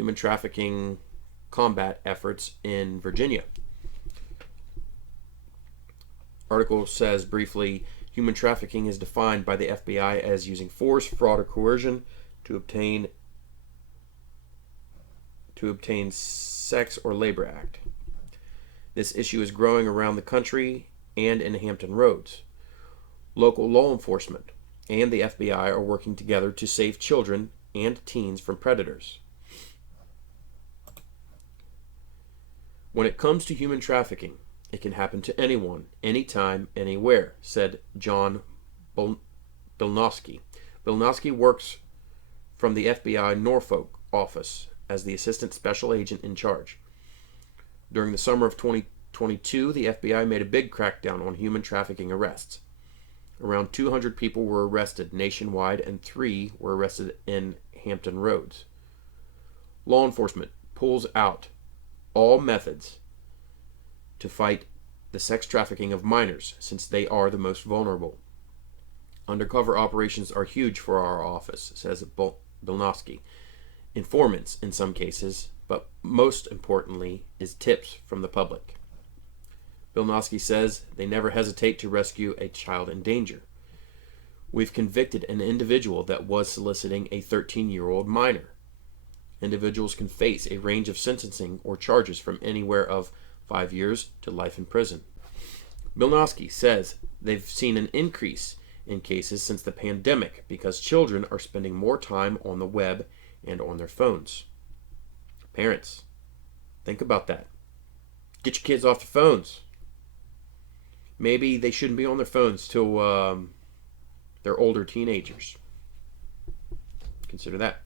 human trafficking combat efforts in Virginia. Article says briefly, human trafficking is defined by the FBI as using force, fraud, or coercion to obtain sex or labor act. This issue is growing around the country and in Hampton Roads. Local law enforcement and the FBI are working together to save children and teens from predators. When it comes to human trafficking, it can happen to anyone, anytime, anywhere, said John Bilnowski. Bilnowski works from the FBI Norfolk office as the assistant special agent in charge. During the summer of 2022, the FBI made a big crackdown on human trafficking arrests. Around 200 people were arrested nationwide and 3 were arrested in Hampton Roads. Law enforcement pulls out all methods to fight the sex trafficking of minors since they are the most vulnerable. Undercover operations are huge for our office, says Bilnowski. Informants in some cases, but most importantly is tips from the public. Bilnowski says they never hesitate to rescue a child in danger. We've convicted an individual that was soliciting a 13-year-old minor. Individuals can face a range of sentencing or charges from anywhere of 5 years to life in prison. Bilnowski says they've seen an increase in cases since the pandemic because children are spending more time on the web and on their phones. Parents, think about that. Get your kids off their phones. Maybe they shouldn't be on their phones till they're older teenagers. Consider that.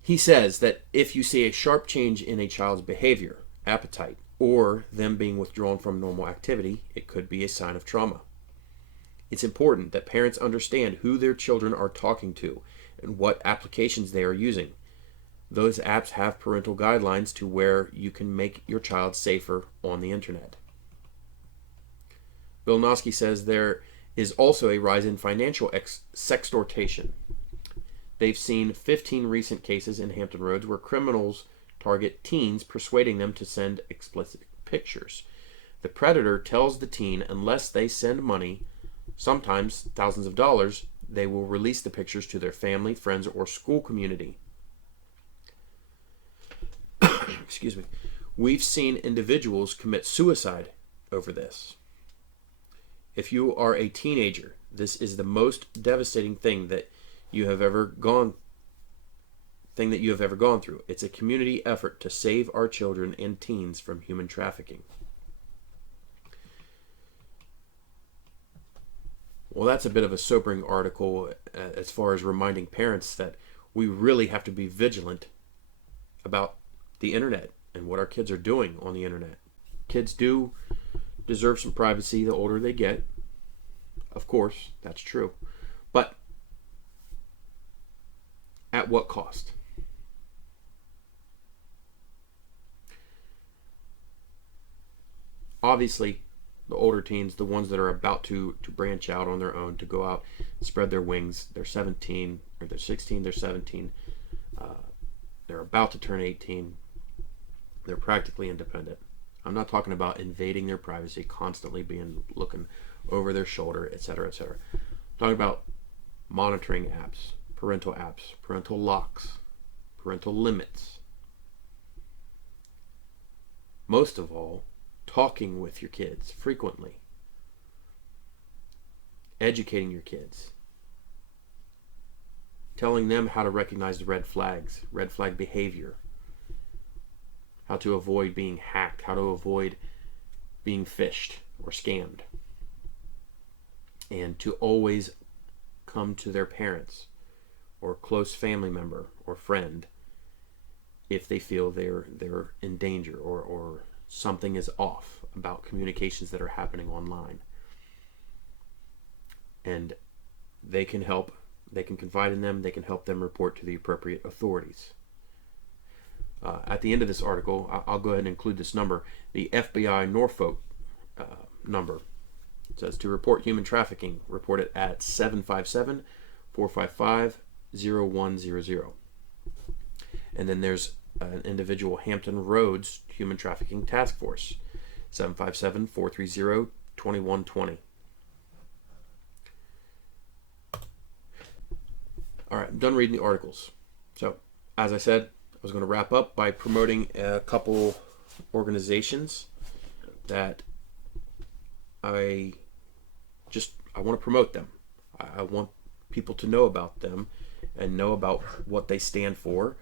He says that if you see a sharp change in a child's behavior, appetite, or them being withdrawn from normal activity, it could be a sign of trauma. It's important that parents understand who their children are talking to and what applications they are using. Those apps have parental guidelines to where you can make your child safer on the internet. Bilnowski says there is also a rise in financial sextortation. They've seen 15 recent cases in Hampton Roads where criminals target teens, persuading them to send explicit pictures. The predator tells the teen unless they send money, sometimes thousands of dollars, they will release the pictures to their family, friends, or school community. Excuse me. We've seen individuals commit suicide over this. If you are a teenager, this is the most devastating thing that you have ever gone through. It's a community effort to save our children and teens from human trafficking. Well, that's a bit of a sobering article as far as reminding parents that we really have to be vigilant about the internet and what our kids are doing on the internet. Kids do deserve some privacy the older they get. Of course, that's true. But at what cost? Obviously, the older teens, the ones that are about to branch out on their own, to go out, spread their wings, they're 17, or they're 16, they're 17, they're about to turn 18, they're practically independent. I'm not talking about invading their privacy, constantly looking over their shoulder, etc., etc. I'm talking about monitoring apps, parental locks, parental limits. Most of all, talking with your kids frequently, educating your kids, telling them how to recognize the red flags, red flag behavior, how to avoid being hacked, how to avoid being phished or scammed, and to always come to their parents or close family member or friend if they feel they're in danger or something is off about communications that are happening online. And they can help, they can confide in them, they can help them report to the appropriate authorities. At the end of this article, I'll go ahead and include this number, the FBI Norfolk number. It says to report human trafficking, report it at 757-455-0100. And then there's an individual, Hampton Roads Human Trafficking Task Force, 757-430-2120. All right, I'm done reading the articles. So, as I said, I was going to wrap up by promoting a couple organizations that I want to promote them. I want people to know about them and know about what they stand for.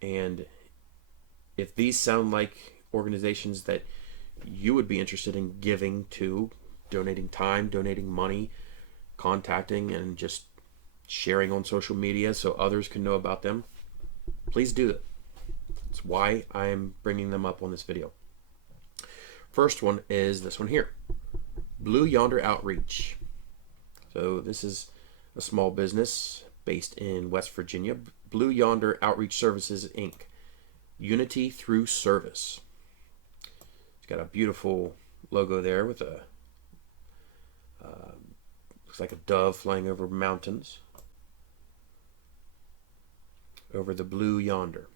And if these sound like organizations that you would be interested in giving to, donating time, donating money, contacting, and just sharing on social media so others can know about them, please do that. That's why I'm bringing them up on this video. First one is this one here, Blue Yonder Outreach. So this is a small business based in West Virginia. Blue Yonder Outreach Services, Inc. Unity through service. It's got a beautiful logo there with a looks like a dove flying over mountains over the Blue Yonder.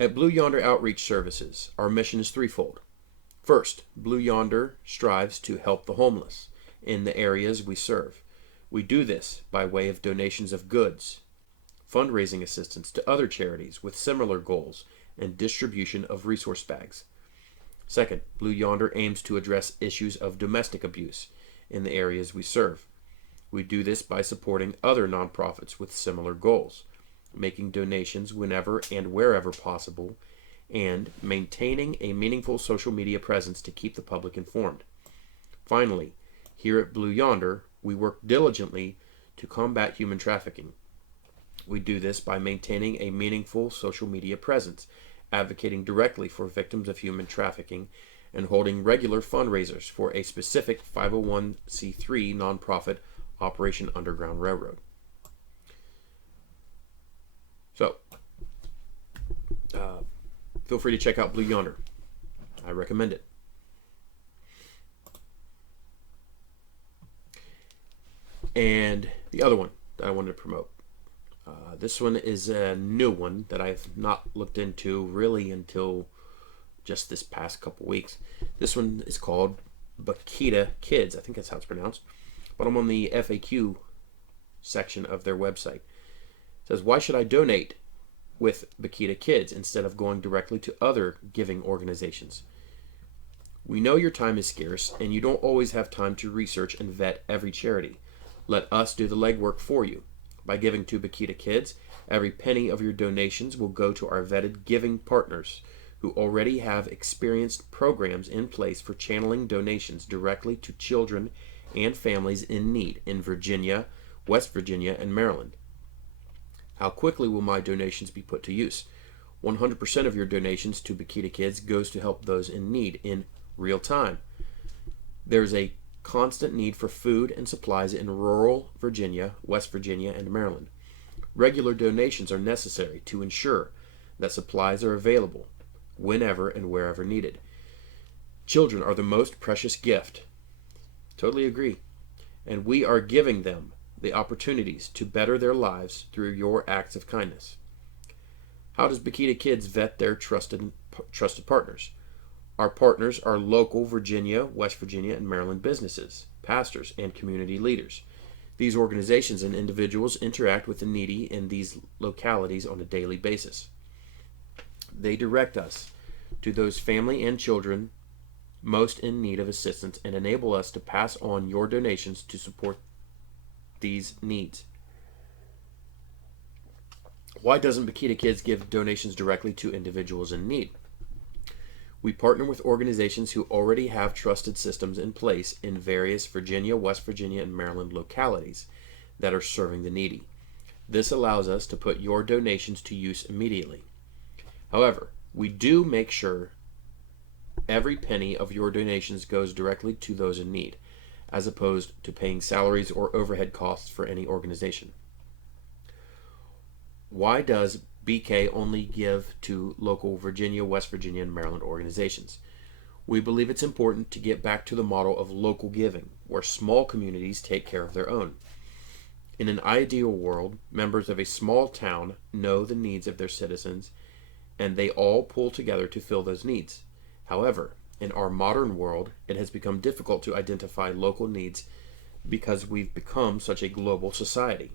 At Blue Yonder Outreach Services, our mission is threefold. First, Blue Yonder strives to help the homeless in the areas we serve. We do this by way of donations of goods, fundraising assistance to other charities with similar goals, and distribution of resource bags. Second, Blue Yonder aims to address issues of domestic abuse in the areas we serve. We do this by supporting other nonprofits with similar goals, making donations whenever and wherever possible, and maintaining a meaningful social media presence to keep the public informed. Finally, here at Blue Yonder, we work diligently to combat human trafficking. We do this by maintaining a meaningful social media presence, advocating directly for victims of human trafficking, and holding regular fundraisers for a specific 501c3 nonprofit, Operation Underground Railroad. So, feel free to check out Blue Yonder. I recommend it. And the other one that I wanted to promote. This one is a new one that I've not looked into really until just this past couple weeks. This one is called Bakita Kids. I think that's how it's pronounced. But I'm on the FAQ section of their website. It says, why should I donate with Bakita Kids instead of going directly to other giving organizations? We know your time is scarce and you don't always have time to research and vet every charity. Let us do the legwork for you. By giving to Bakita Kids, every penny of your donations will go to our vetted giving partners who already have experienced programs in place for channeling donations directly to children and families in need in Virginia, West Virginia, and Maryland. How quickly will my donations be put to use? 100% of your donations to Bakita Kids goes to help those in need in real time. There's a constant need for food and supplies in rural Virginia, West Virginia, and Maryland. Regular donations are necessary to ensure that supplies are available whenever and wherever needed. Children are the most precious gift. Totally agree. And we are giving them the opportunities to better their lives through your acts of kindness. How does Bakita Kids vet their trusted partners? Our partners are local Virginia, West Virginia, and Maryland businesses, pastors, and community leaders. These organizations and individuals interact with the needy in these localities on a daily basis. They direct us to those family and children most in need of assistance and enable us to pass on your donations to support these needs. Why doesn't Bakita Kids give donations directly to individuals in need? We partner with organizations who already have trusted systems in place in various Virginia, West Virginia, and Maryland localities that are serving the needy. This allows us to put your donations to use immediately. However, we do make sure every penny of your donations goes directly to those in need, as opposed to paying salaries or overhead costs for any organization. Why does BK only give to local Virginia, West Virginia, and Maryland organizations? We believe it's important to get back to the model of local giving, where small communities take care of their own. In an ideal world, members of a small town know the needs of their citizens and they all pull together to fill those needs. However, in our modern world, it has become difficult to identify local needs because we've become such a global society.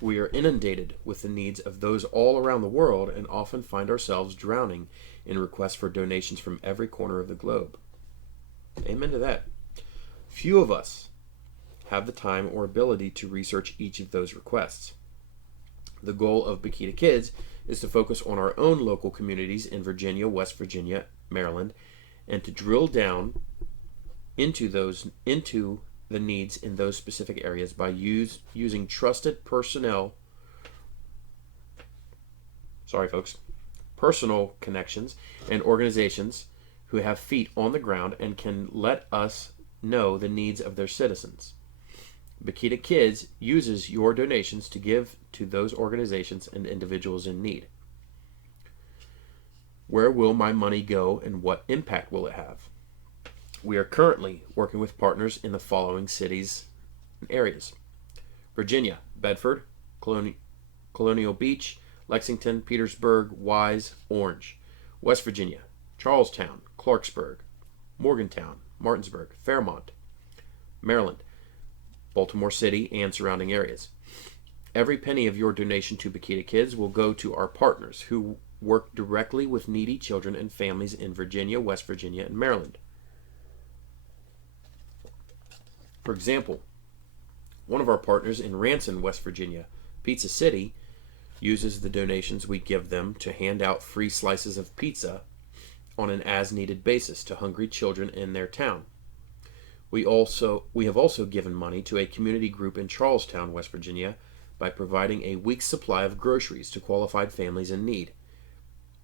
We are inundated with the needs of those all around the world and often find ourselves drowning in requests for donations from every corner of the globe. Amen to that. Few of us have the time or ability to research each of those requests. The goal of Bikita Kids is to focus on our own local communities in Virginia, West Virginia, Maryland, and to drill down into the needs in those specific areas by using trusted personal connections and organizations who have feet on the ground and can let us know the needs of their citizens. Bikita Kids uses your donations to give to those organizations and individuals in need. Where will my money go and what impact will it have? We are currently working with partners in the following cities and areas: Virginia, Bedford, Colonial Beach, Lexington, Petersburg, Wise, Orange. West Virginia, Charlestown, Clarksburg, Morgantown, Martinsburg, Fairmont. Maryland, Baltimore City and surrounding areas. Every penny of your donation to Bikita Kids will go to our partners who work directly with needy children and families in Virginia, West Virginia, and Maryland. For example, one of our partners in Ranson, West Virginia, Pizza City, uses the donations we give them to hand out free slices of pizza on an as-needed basis to hungry children in their town. We have also given money to a community group in Charlestown, West Virginia, by providing a week's supply of groceries to qualified families in need.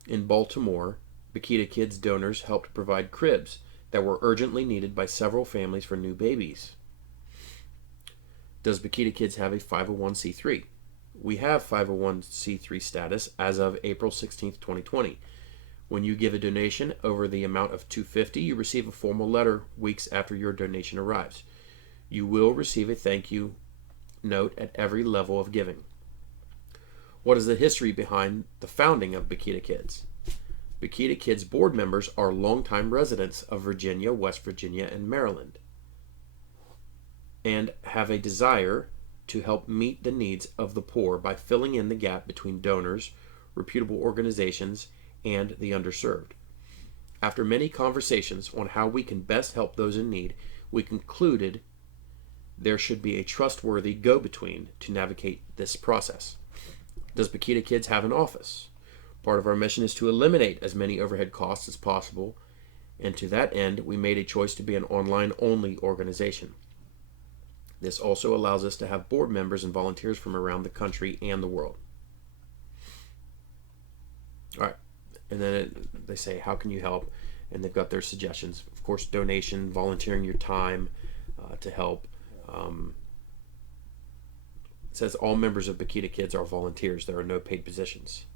In Baltimore, Bikita Kids donors helped provide cribs that were urgently needed by several families for new babies. Does Bikita Kids have a 501c3? We have 501c3 status as of April 16, 2020. When you give a donation over the amount of $250, you receive a formal letter weeks after your donation arrives. You will receive a thank you note at every level of giving. What is the history behind the founding of Bikita Kids? Bikita Kids board members are longtime residents of Virginia, West Virginia, and Maryland, and have a desire to help meet the needs of the poor by filling in the gap between donors, reputable organizations, and the underserved. After many conversations on how we can best help those in need, we concluded there should be a trustworthy go-between to navigate this process. Does Bikita Kids have an office? Part of our mission is to eliminate as many overhead costs as possible, and to that end, we made a choice to be an online-only organization. This also allows us to have board members and volunteers from around the country and the world. All right, and then they say, how can you help? And they've got their suggestions. Of course, donation, volunteering your time to help. It says all members of Bikita Kids are volunteers. There are no paid positions.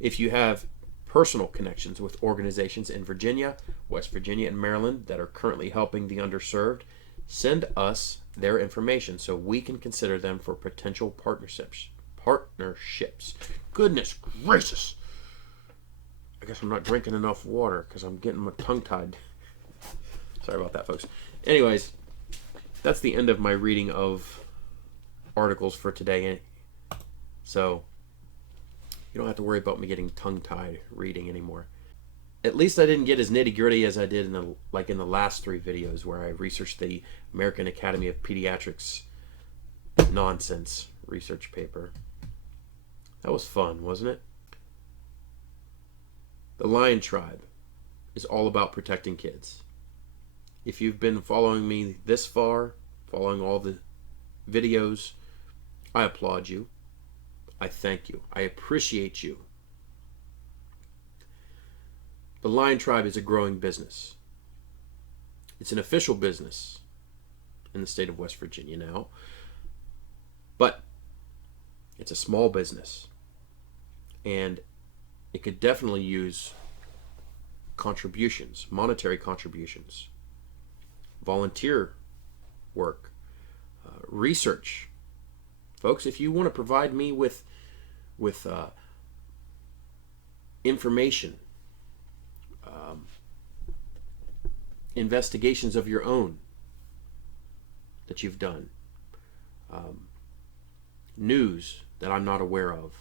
If you have personal connections with organizations in Virginia, West Virginia, and Maryland that are currently helping the underserved, send us their information so we can consider them for potential partnerships. Goodness gracious. I guess I'm not drinking enough water because I'm getting my tongue tied. Sorry about that, folks. Anyways, that's the end of my reading of articles for today. So you don't have to worry about me getting tongue-tied reading anymore. At least I didn't get as nitty-gritty as I did in the last 3 videos where I researched the American Academy of Pediatrics nonsense research paper. That was fun, wasn't it? The Lion Tribe is all about protecting kids. If you've been following me this far, following all the videos, I applaud you. I thank you. I appreciate you. The Lion Tribe is a growing business. It's an official business in the state of West Virginia now, but it's a small business, and it could definitely use contributions, monetary contributions, volunteer work, research. Folks, if you want to provide me with information, investigations of your own that you've done, news that I'm not aware of,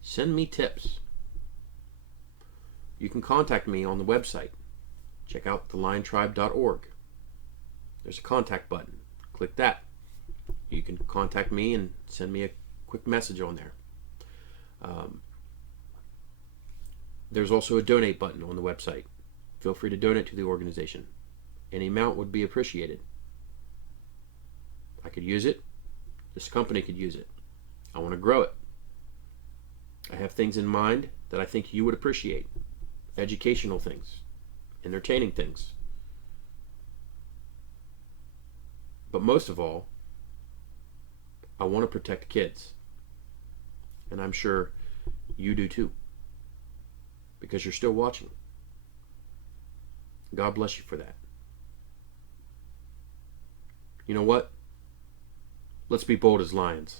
send me tips. You can contact me on the website. Check out theliontribe.org. There's a contact button. Click that. You can contact me and send me a quick message on there. There's also a donate button on the website. Feel free to donate to the organization. Any amount would be appreciated. I could use it. This company could use it. I want to grow it. I have things in mind that I think you would appreciate. Educational things. Entertaining things. But most of all, I want to protect kids. And I'm sure you do too. Because you're still watching. God bless you for that. You know what? Let's be bold as lions.